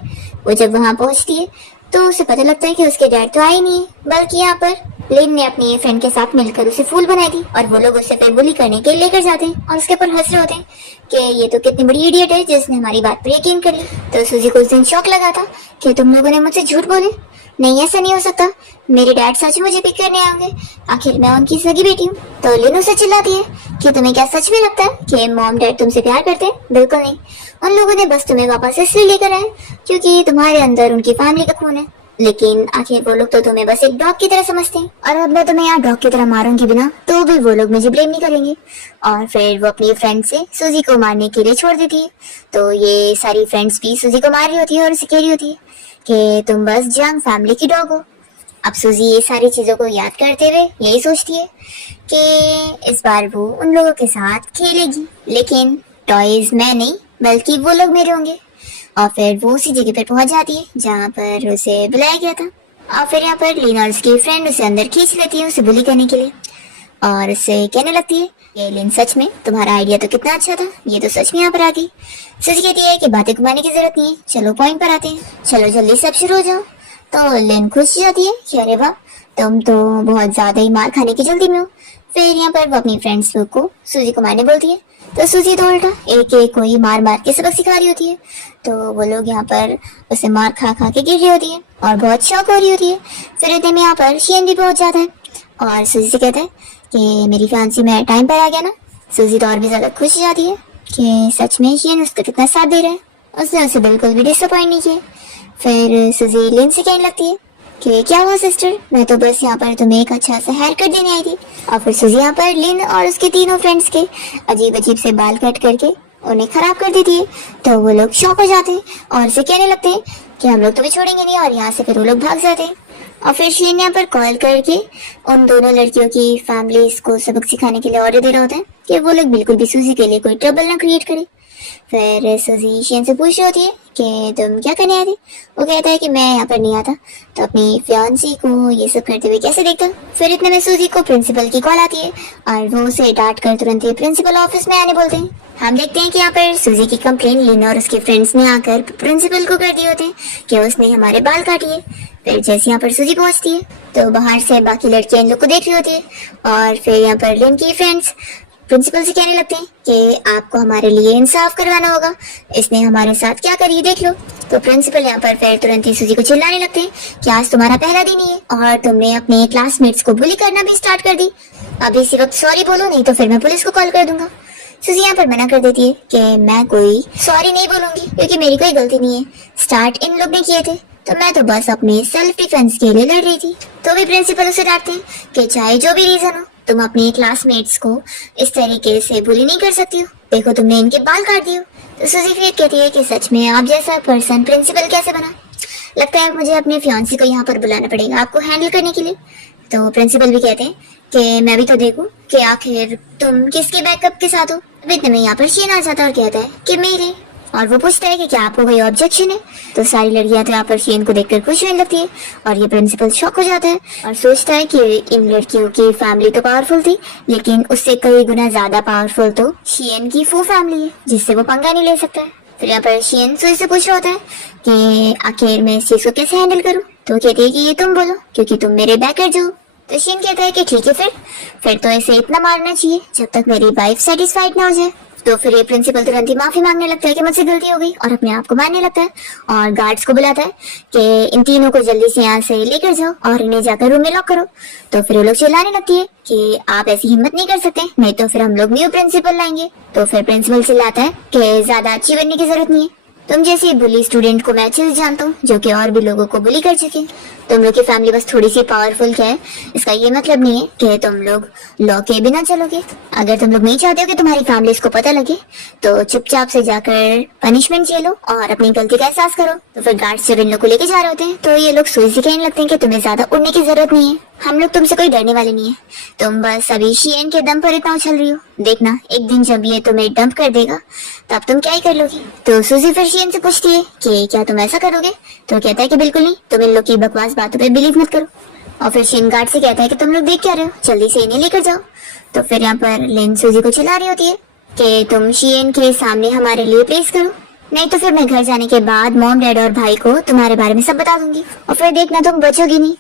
वो जब वहाँ पहुँचती है तो उसे पता लगता है कि उसके डैड तो आए ही नहीं है, बल्कि यहाँ पर लिन ने अपनी फ्रेंड के साथ मिलकर उसे फूल बनाई थी और वो लोग उसे फिर बुली करने के लिए लेकर जाते हैं और उसके ऊपर हंस रहे होते हैं कि ये तो कितनी बड़ी इडियट है जिसने हमारी बात पर यकीन कर ली। तो सूजी को उस दिन शौक लगा था कि तुम लोगों ने मुझसे झूठ बोले, नहीं ऐसा नहीं हो सकता, मेरे डैड सच में मुझे पिक करने आएंगे, आखिर मैं उनकी सगी बेटी हूँ। तो लिन उसे चिल्लाती है कि तुम्हें क्या सच में लगता है कि मॉम डैड तुमसे प्यार करते हैं? बिल्कुल नहीं, उन लोगों ने बस तुम्हें वापस इसलिए लेकर आए क्योंकि तुम्हारे अंदर उनकी फैमिली का खून है, लेकिन आखिर वो लोग तो तुम्हें बस एक डॉग की तरह समझते हैं, और अब मैं तुम्हें यहाँ डॉग की तरह मारूंगी बिना तो भी वो लोग मुझे ब्लेम नहीं करेंगे। और फिर वो अपनी फ्रेंड से सूजी को मारने के लिए छोड़ देती है। तो ये सारी फ्रेंड्स भी सूजी को मार रही होती है और उसे कह रही होती है कि तुम बस जियांग फैमिली की डॉग हो। अब सूजी ये सारी चीजों को याद करते हुए यही सोचती है कि इस बार वो उन लोगों के साथ खेलेगी, लेकिन टॉयज मैं नहीं बल्कि वो लोग मेरे होंगे। और फिर वो उसी जगह पर पहुंच जाती है जहाँ पर उसे बुलाया गया था। और फिर यहाँ पर लिन और उसकी फ्रेंड उसे अंदर खींच लेती है उसे बुली करने के लिए और उससे कहने लगती है कि लिन सच में तुम्हारा आइडिया तो कितना अच्छा था, ये तो सच में यहाँ पर आ गई। सूजी कहती है कि बातें घुमाने की जरूरत नहीं है, चलो पॉइंट पर आते हैं, चलो जल्दी सब शुरू हो जाओ। तो लिन खुश हो जाती है कि अरे वाह तुम तो बहुत ज्यादा ही मार खाने की जल्दी में हो। फिर यहाँ पर वो अपनी फ्रेंड्स लोग को सूजी को मारने बोलती है, तो सूजी तो उल्टा एक एक को ही मार मार के सबक सिखा रही होती है। तो वो लोग यहाँ पर उसे मार खा खा के गिर रही होती है और बहुत शौक हो रही होती है। फिर इतने में यहाँ पर शेन भी पहुंच जाता है और सूजी से कहता है कि मेरी फियांसी में टाइम पर आ गया ना। सूजी तो और भी ज्यादा खुश हो जाती है कि सच में शियन उसका कितना साथ दे रहा है। उसने उसे बिल्कुल भी डिसअपॉइंट नहीं किया। फिर सुजी लिन से कहने लगती है कि क्या हुआ सिस्टर, मैं तो बस यहाँ पर तुम्हें एक अच्छा सा हेयर कट देने आई थी। और फिर सुजी यहाँ पर लिन और उसके तीनों फ्रेंड्स के अजीब अजीब से बाल कट करके उन्हें खराब कर देती है। तो वो लोग शॉक हो जाते हैं और उसे कहने लगते हैं कि हम लोग तुम्हें छोड़ेंगे नहीं, और यहाँ से फिर वो लोग भाग जाते हैं। और फिर शियन यहाँ पर कॉल करके उन दोनों लड़कियों की फैमिलीज को सबक सिखाने के लिए ऑर्डर दे रहा होता है कि वो लोग बिल्कुल भी सुजी के लिए कोई ट्रबल ना क्रिएट करे। फिर सुजी शियन से पूछ रही होती है कि तुम क्या करने आए थे। वो कहता है कि मैं यहाँ पर नहीं आता तो अपनी फियांसी को ये सब करते हुए कैसे देखता। फिर इतने में सुजी को प्रिंसिपल की कॉल आती है और वो उसे डांट कर तुरंत ही प्रिंसिपल ऑफिस में आने बोलते हैं। हम देखते हैं कि यहाँ पर सुजी की कंप्लेन लिन और उसके फ्रेंड्स ने आकर प्रिंसिपल को कर दिए होते हैं कि उसने हमारे बाल काटिए। फिर जैसे यहाँ पर सुजी पहुंचती है तो बाहर से बाकी लड़कियां इन लोग को देख रही होती है और फिर यहाँ पर लिन की फ्रेंड्स प्रिंसिपल से कहने लगते हैं कि आपको हमारे लिए इंसाफ करवाना होगा, इसने हमारे साथ क्या करी देख लो। तो प्रिंसिपल यहाँ पर फिर तुरंत ही सुजी को चिल्लाने लगते हैं कि आज तुम्हारा पहला दिन ही है और तुमने अपने क्लासमेट्स को बुली करना भी स्टार्ट कर दी। अभी इसी वक्त सॉरी बोलो, नहीं तो फिर मैं पुलिस को कॉल कर दूंगा। सुजी यहाँ पर मना कर देती है कि मैं कोई सॉरी नहीं बोलूंगी क्योंकि मेरी कोई गलती नहीं है, स्टार्ट इन लोग ने किए थे तो मैं तो बस अपने सेल्फ डिफेंस के लिए लड़ रही थी। तो भी प्रिंसिपल उसे डांटते हैं कि चाहे जो भी रीजन हो तुम अपने क्लासमेट्स को इस तरीके से बुली नहीं कर सकती हो, देखो तुमने इनके बाल काट दिए। तो सुजी फिर कहती है कि सच में आप जैसा पर्सन प्रिंसिपल कैसे बना, लगता है मुझे अपने फियांसी को यहाँ पर बुलाना पड़ेगा आपको हैंडल करने के लिए। तो प्रिंसिपल भी कहते हैं कि मैं भी तो देखूं कि आखिर तुम किसके बैकअप के साथ हो। अब इतने में यहाँ पर शियन आ जाता है और कहता है कि मेरे, और वो पूछता है कि क्या आपको कोई ऑब्जेक्शन है। तो सारी लड़कियां तो यहाँ पर शियन को देखकर खुश होने लगती है और ये प्रिंसिपल शॉक हो जाता है और सोचता है कि इन लड़कियों की फैमिली तो पावरफुल थी लेकिन उससे कई गुना ज्यादा पावरफुल तो शियन की फू फैमिली है जिससे वो पंगा नहीं ले सकता है। फिर यहाँ पर शियन सुई से पूछ रहा होता है कि आखिर मैं इस चीज को कैसे हैंडल करूँ। तो कहती है कि ये तुम बोलो क्योंकि तुम मेरे बैकर जो। तो शियन कहता है कि ठीक है फिर तो इसे इतना मारना चाहिए जब तक मेरी वाइफ सेटिस्फाइड ना हो जाए। तो फिर ये प्रिंसिपल तुरंत ही माफी मांगने लगता है कि मुझसे गलती हो गई और अपने आप को मारने लगता है और गार्ड्स को बुलाता है कि इन तीनों को जल्दी से यहाँ से लेकर जाओ और इन्हें जाकर रूम में लॉक करो। तो फिर वो लोग चिल्लाने लगती है कि आप ऐसी हिम्मत नहीं कर सकते, नहीं तो फिर हम लोग न्यू प्रिंसिपल लाएंगे। तो फिर प्रिंसिपल चिल्लाता है कि ज्यादा अच्छी बनने की जरूरत नहीं है, तुम जैसे बुली स्टूडेंट को मैं अच्छे से जानता हूँ जो कि और भी लोगों को बुली कर चुके। तुम लोग की फैमिली बस थोड़ी सी पावरफुल क्या है इसका ये मतलब नहीं है कि तुम लोग लॉ के बिना चलोगे। अगर तुम लोग नहीं चाहते हो कि तुम्हारी फैमिली इसको पता लगे तो चुपचाप से जाकर पनिशमेंट झेलो और अपनी गलती का एहसास करो। तो फिर गार्ड्स जब इन लोग को लेके जा रहे होते हैं तो ये लोग सुई से कहने लगते हैं कि तुम्हें ज्यादा उड़ने की जरूरत नहीं है, हम लोग तुमसे कोई डरने वाले नहीं है, तुम बस अभी शियन के दम पर इतना उछल रही हो, देखना एक दिन जब ये तुम्हें डंप कर देगा तब तुम क्या ही कर लोगी। तो सुजी फिर शियन से पूछती है कि क्या तुम ऐसा करोगे। तो कहता है कि बिल्कुल नहीं, तुम इन लोग की बकवास बातों पे बिलीव मत करो। और फिर शियन गार्ड से कहता है कि तुम लोग देख क्या रहे हो, जल्दी से इन्हें लेकर जाओ। तो फिर यहाँ पर लिन सुजी को चिल्ला रही होती है कि तुम शियन के सामने हमारे लिए प्लेस करो, नहीं तो फिर मैं घर जाने के बाद मॉम डैड और भाई को तुम्हारे बारे में सब बता दूंगी और फिर देखना तुम बचोगी नहीं।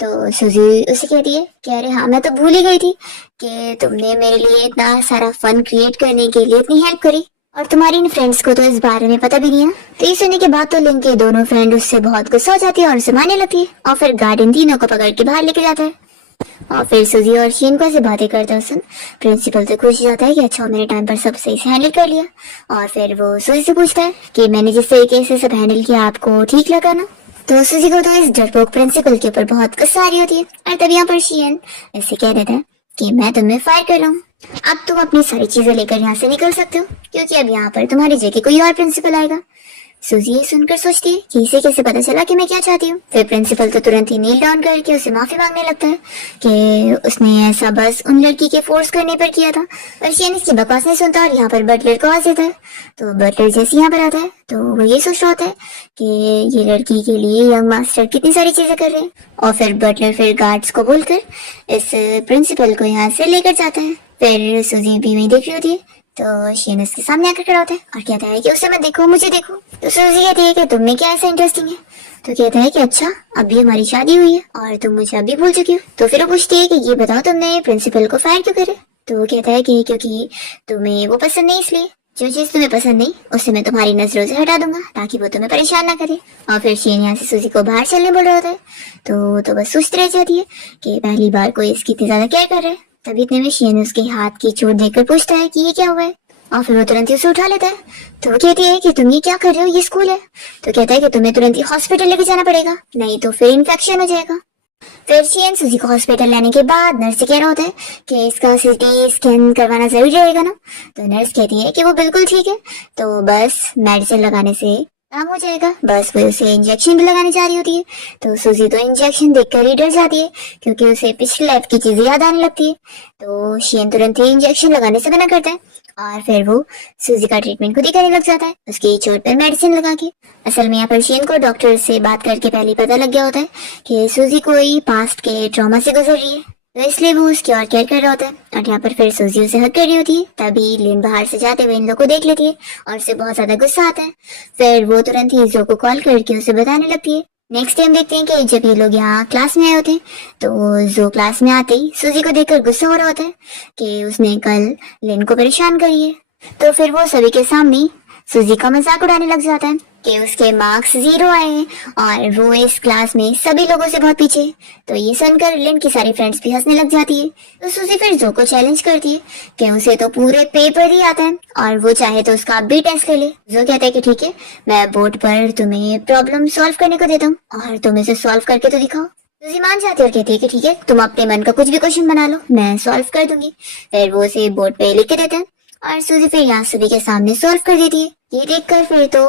तो सुजी उसे कहती है कि अरे हाँ मैं तो भूल ही गई थी कि तुमने मेरे लिए इतना सारा फन क्रिएट करने के लिए इतनी हेल्प करी और तुम्हारी इन फ्रेंड्स को तो इस बारे में पता भी नहीं है। तो ये सुनने के बाद तो लिन के दोनों फ्रेंड उससे बहुत गुस्सा हो जाती है और उसे मारने लगती है और फिर गार्ड इन तीनों को पकड़ के बाहर लेके जाता है। और फिर सुजी और शियन को ऐसे बातें करते हैं सुन प्रिंसिपल तो खुश हो जाता है कि अच्छा मैंने टाइम पर सब सही से हैंडल कर लिया। और फिर वो सुजी से पूछता है कि मैंने जिस तरीके से सब हैंडल किया आपको ठीक लगा ना। तो सुजी को तो इस डरपोक प्रिंसिपल के ऊपर बहुत गुस्सा आ रही होती है और तब यहाँ पर शियन ऐसे कह देता है कि मैं तुम्हें फायर कर रहा हूँ, अब तुम अपनी सारी चीजें लेकर यहाँ से निकल सकते हो क्योंकि अब यहाँ पर तुम्हारी जगह कोई और प्रिंसिपल आएगा। सुजी ये सुनकर सोचती है कि इसे कैसे पता चला कि मैं क्या चाहती हूँ। फिर प्रिंसिपल तो तुरंत ही नील डाउन करके उसे माफी मांगने लगता है कि उसने ऐसा बस उन लड़की के फोर्स करने पर किया था। पर शियन इसकी बकवास नहीं सुनता और यहाँ पर बटलर को आवाज देता है। तो बटलर जैसे यहाँ पर आता है तो वो ये सोच रहा होता है कि ये लड़की के लिए यंग मास्टर कितनी सारी चीजें कर रहे हैं। और फिर बटलर फिर गार्ड्स को बोलकर इस प्रिंसिपल को यहाँ से लेकर जाता है। फिर सुजी भी वही देख रही होती है तो शियन उसके सामने आकर खड़ा होता है और कहता है कि उसे मत देखो मुझे देखो। तो सुजी कहती है कि तुम में क्या ऐसा इंटरेस्टिंग है। तो कहता है कि अच्छा अभी हमारी शादी हुई है और तुम मुझे अभी भूल चुकी हो। तो फिर वो पूछती है कि ये बताओ तुमने प्रिंसिपल को फायर क्यों करे। तो वो कहता है कि क्योंकि तुम्हें वो पसंद नहीं, इसलिए जो चीज तुम्हें पसंद नहीं उसे मैं तुम्हारी नजरों से हटा दूंगा ताकि वो तुम्हें परेशान ना करे। और फिर शियन यहाँ से सुजी को बाहर चलने बोल रहा होता है तो बस सोचती रह जाती है कि पहली बार कोई इसकी इतनी ज्यादा केयर कर रहा है। तभी इतने में शियन उसके हाथ की चोट देखकर पूछता है कि ये क्या हुआ है। और फिर वो तुरंत ही उसे उठा लेता है। तो वो कहती है कि तुम ये क्या कर रहे हो, ये स्कूल है। तो कहता है कि तुम्हें तुरंत ही हॉस्पिटल लेके जाना पड़ेगा, नहीं तो फिर इन्फेक्शन हो जाएगा। फिर शियन सूजी को हॉस्पिटल लाने के बाद नर्स से कह रहा होता है कि इसका सीटी स्कैन करवाना जरूरी रहेगा ना। तो नर्स कहती है कि वो बिल्कुल ठीक है, तो बस मेडिसिन लगाने से काम हो जाएगा। बस वो उसे इंजेक्शन भी लगाने जा रही होती है। तो सूजी तो इंजेक्शन देखकर ही डर जाती है, क्योंकि उसे पिछली लाइफ की चीजें याद आने लगती है। तो शियन तुरंत ही इंजेक्शन लगाने से मना करता है और फिर वो सूजी का ट्रीटमेंट खुद ही करने लग जाता है, उसकी चोट पर मेडिसिन लगा के। असल में यहाँ पर शियन को डॉक्टर से बात करके पहले ही पता लग गया होता है कि सूजी कोई पास्ट के ट्रॉमा से गुजर रही है, तो इसलिए वो उसकी और केयर कर रहा होता है। और यहाँ पर फिर सूजी उसे हक कर रही होती है, तभी लिन बाहर से जाते हुए इन लोग को देख लेती है और उसे बहुत ज्यादा गुस्सा आता है। फिर वो तुरंत ही जो को कॉल करके उसे बताने लगती है। नेक्स्ट टाइम देखते हैं कि जब ये लोग यहाँ क्लास में आए होते हैं, तो जो क्लास में आते ही सूजी को देखकर गुस्सा हो रहा होता है कि उसने कल लिन को परेशान करी है। तो फिर वो सभी के सामने सूजी का मजाक उड़ाने लग जाता है कि उसके मार्क्स 0 आए हैं और वो इस क्लास में सभी लोगों से बहुत पीछे है। तो ये सुनकर लिन की सारी फ्रेंड्स भी हंसने लग जाती है। तो सूजी फिर जो को चैलेंज करती है कि उसे तो पूरे पेपर ही आता है और वो चाहे तो उसका भी टेस्ट कर ले। जो कहता है कि ठीक है, मैं बोर्ड पर तुम्हें प्रॉब्लम सॉल्व करने को देता हूँ और तुम इसे सॉल्व करके तो दिखाओ। सूजी मान जाती है और कहती है कि ठीक है, तुम अपने मन का कुछ भी क्वेश्चन बना लो, मैं सॉल्व कर दूंगी। फिर वो उसे बोर्ड पे लिख के देते हैं और सूजी फिर यहाँ सभी के सामने सॉल्व कर देती है। ये देखकर फिर तो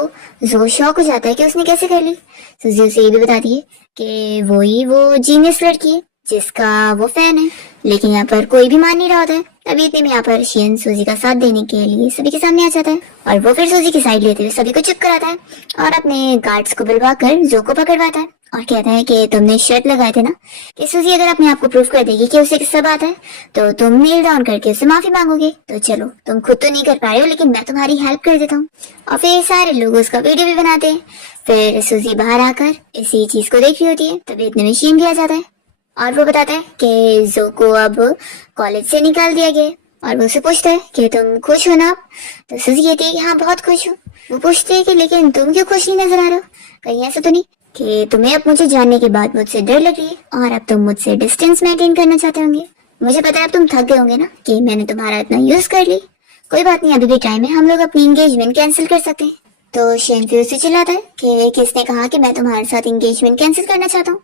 जो शॉक हो जाता है कि उसने कैसे कर ली। सूजी उसे ये भी बताती है कि वो जीनियस लड़की है जिसका वो फैन है, लेकिन यहाँ पर कोई भी मान नहीं रहा होता है। तभी इतने में यहाँ पर शियन सूजी का साथ देने के लिए सभी के सामने आ जाता है और वो फिर सूजी की साइड लेते हुए सभी को चुप कराता है और अपने गार्ड्स को बुलवा कर जो को पकड़वाता है और कहता है कि तुमने शर्त लगाए थे ना कि सूजी अगर अपने आप को प्रूफ कर देगी कि उसे सब आता है तो तुम नील डाउन करके उससे माफी मांगोगे। तो चलो, तुम खुद तो नहीं कर पा रहे हो, लेकिन मैं तुम्हारी हेल्प कर देता हूँ। और फिर सारे लोग उसका वीडियो भी बनाते हैं। फिर सूजी बाहर आकर इसी चीज को देख रही होती है, तभी इतने में शीन भी आ जाता है और वो बताता है कि जो को अब कॉलेज से निकाल दिया गया और वो उससे पूछता है कि तुम खुश हो ना। तो सूजी कहती है कि हाँ, बहुत खुश हूँ। वो पूछते है कि लेकिन तुम क्यों खुश नहीं नजर आ रहे हो, कहीं ऐसा तो नहीं कि तुम्हें अब मुझे जानने के बाद मुझसे डर लग रही है और अब तुम मुझसे डिस्टेंस मेंटेन करना चाहते होंगे। मुझे पता है अब तुम थक गए होंगे ना कि मैंने तुम्हारा इतना यूज कर ली। कोई बात नहीं, अभी भी टाइम है, हम लोग अपनी एंगेजमेंट कैंसिल कर सकते हैं। तो शेन फिर उसे चिल्लाता है कि किसने कहा कि मैं तुम्हारे साथ एंगेजमेंट कैंसिल करना चाहता हूँ।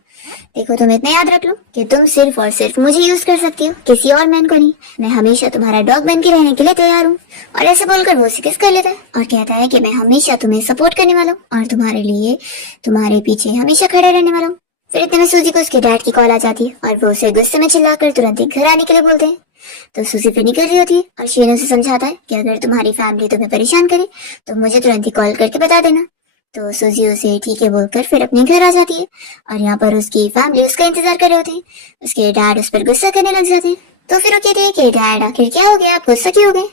देखो, तुम इतना याद रख लो कि तुम सिर्फ और सिर्फ मुझे यूज कर सकती हो, किसी और मैन को नहीं। मैं हमेशा तुम्हारा डॉग बन के रहने के लिए तैयार हूँ। और ऐसे बोलकर वो उसे किस कर लेता है और कहता है कि मैं हमेशा तुम्हें सपोर्ट करने वाला हूँ और तुम्हारे लिए तुम्हारे पीछे हमेशा खड़ा रहने वाला हूँ। फिर इतने में सूजी को उसके डैड की कॉल आ जाती है और वो उसे गुस्से में चिल्लाकर तुरंत ही घर आने के लिए बोलते हैं। तो सूजी फिर निकल रही होती है और शेन उसे समझाता है कि अगर तुम्हारी फैमिली तुम्हें परेशान करे तो मुझे तुरंत ही कॉल करके बता देना। तो सूजी उसे ठीक है बोलकर फिर अपने घर आ जाती है और यहाँ पर उसकी फैमिली उसका इंतजार कर रहे होते हैं। उसके डैड उस पर गुस्सा करने लग जाते हैं। तो फिर वो कहते हैं कि डैड, आखिर क्या हो गया, आप गुस्सा क्यों हो गए।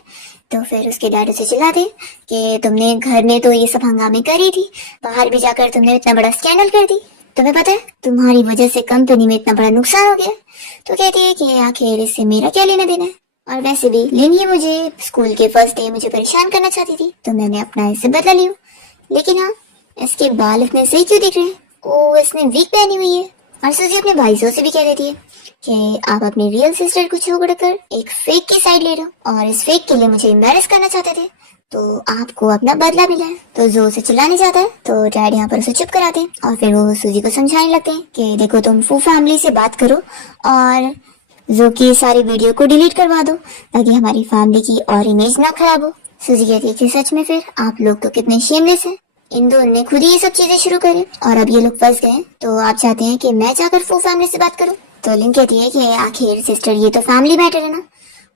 तो फिर उसके डैड उसे चिल्लाते हैं कि तुमने घर में तो ये सब हंगामे करी थी, बाहर भी जाकर तुमने इतना बड़ा स्कैंडल कर दी, तुम्हें पता है तुम्हारी वजह से कंपनी में इतना बड़ा नुकसान हो गया। तो कहती है कि आखिर इससे मेरा क्या लेना देना है, और वैसे भी लिन ही मुझे स्कूल के फर्स्ट डे मुझे परेशान करना चाहती थी, तो मैंने अपना इससे बदला लिया। लेकिन हाँ, इसके बाल इतने सही क्यों दिख रहे हैं, ओ इसने वीक पहनी हुई है। और सूजी अपने भाईयों से भी कह देती है कि आप अपनी रियल सिस्टर को छोड़कर एक फेक की साइड ले रहे हो और इस फेक के लिए मुझे एम्बैरेस करना चाहते थे, तो आपको अपना बदला मिला है। तो जो उसे चिल्लाने जाता है तो डैड यहाँ पर उसे चुप कराते हैं और फिर वो सूजी को समझाने लगते हैं कि देखो, तुम फू फैमिली से बात करो और जो की सारी वीडियो को डिलीट करवा दो ताकि हमारी फैमिली की और इमेज ना खराब हो। सूजी कहती है कि सच में फिर आप लोग तो कितने शेमलेस हैं, इन दोनों ने खुद ही ये सब चीजें शुरू करी और अब ये लोग फंस गए, तो आप चाहते हैं कि मैं जाकर फू फैमिली से बात करूं। तो लिन कहती है कि आखिर सिस्टर ये तो फैमिली मैटर है ना,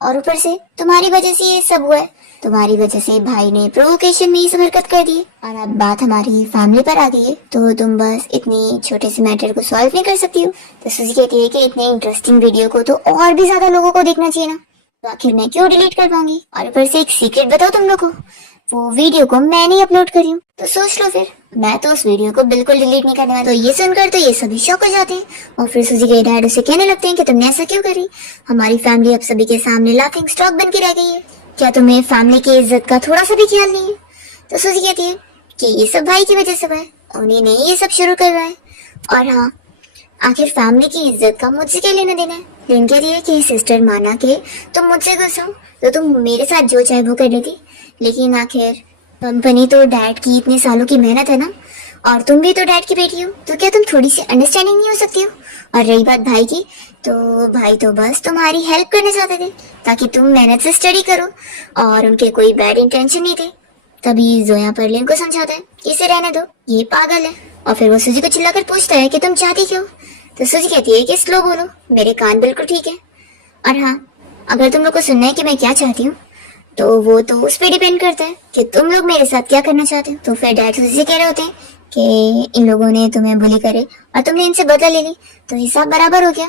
और ऊपर से तुम्हारी वजह से ये सब हुआ है, तुम्हारी वजह से भाई ने प्रोवोकेशन में ये सब हरकत कर दी और अब बात हमारी फैमिली पर आ गई है, तो तुम बस इतनी छोटे से मैटर को सॉल्व नहीं कर सकती हो। तो सूजी कहती है कि इतने इंटरेस्टिंग वीडियो को तो और भी ज्यादा लोगों को देखना चाहिए ना, तो आखिर मैं क्यों डिलीट कर पाऊंगी। और ऊपर से एक सीक्रेट बताओ तुम लोग को, वो वीडियो को मैंने अपलोड करी हूँ, तो सोच लो फिर, मैं तो उस वीडियो को बिल्कुल डिलीट नहीं करने वाला। तो ये सुनकर तो ये सभी शॉक हो जाते हैं और फिर सूजी के डैड उसे कहने लगते हैं कि तुमने ऐसा क्यों करी, हमारी फैमिली अब सभी के सामने लाफिंग स्टॉक बन के रह गई है, क्या तुम्हें फैमिली की इज्जत का थोड़ा सा भी ख्याल नहीं है। तो सूजी कहती है कि ये सब भाई की वजह से हुआ है, उन्हीं ने ये सब शुरू करवाया है, और हाँ, आखिर फैमिली की इज्जत का मुझसे क्या लेना देना है। लिन कहती है कि सिस्टर माना के तुम मुझसे गुस्सा हो तो तुम मेरे साथ जो चाहे वो कर लेती, लेकिन आखिर कंपनी तो डैड की इतने सालों की मेहनत है ना, और तुम भी तो डैड की बेटी हो, तो क्या तुम थोड़ी सी अंडरस्टैंडिंग नहीं हो सकती हो? और रही बात भाई की, तो भाई तो बस तुम्हारी हेल्प करना चाहते थे ताकि तुम मेहनत से स्टडी करो, और उनके कोई बैड इंटेंशन नहीं थे। तभी जोया परलीन को समझाता है कि इसे रहने दो, ये पागल है। और फिर वो सूजी को चिल्लाकर पूछता है कि तुम चाहती क्यों? तो सूजी कहती है कि स्लो बोलो, मेरे कान बिल्कुल ठीक है। और हाँ, अगर तुम लोग को सुनना है कि मैं क्या चाहती हूँ, तो वो तो उस पर डिपेंड करता है कि तुम लोग मेरे साथ क्या करना चाहते हो। तो फिर डैड सूजी से कह रहे होते हैं कि इन लोगों ने तुम्हें बुली करे और तुमने इनसे बदला ले ली, तो हिसाब बराबर हो गया।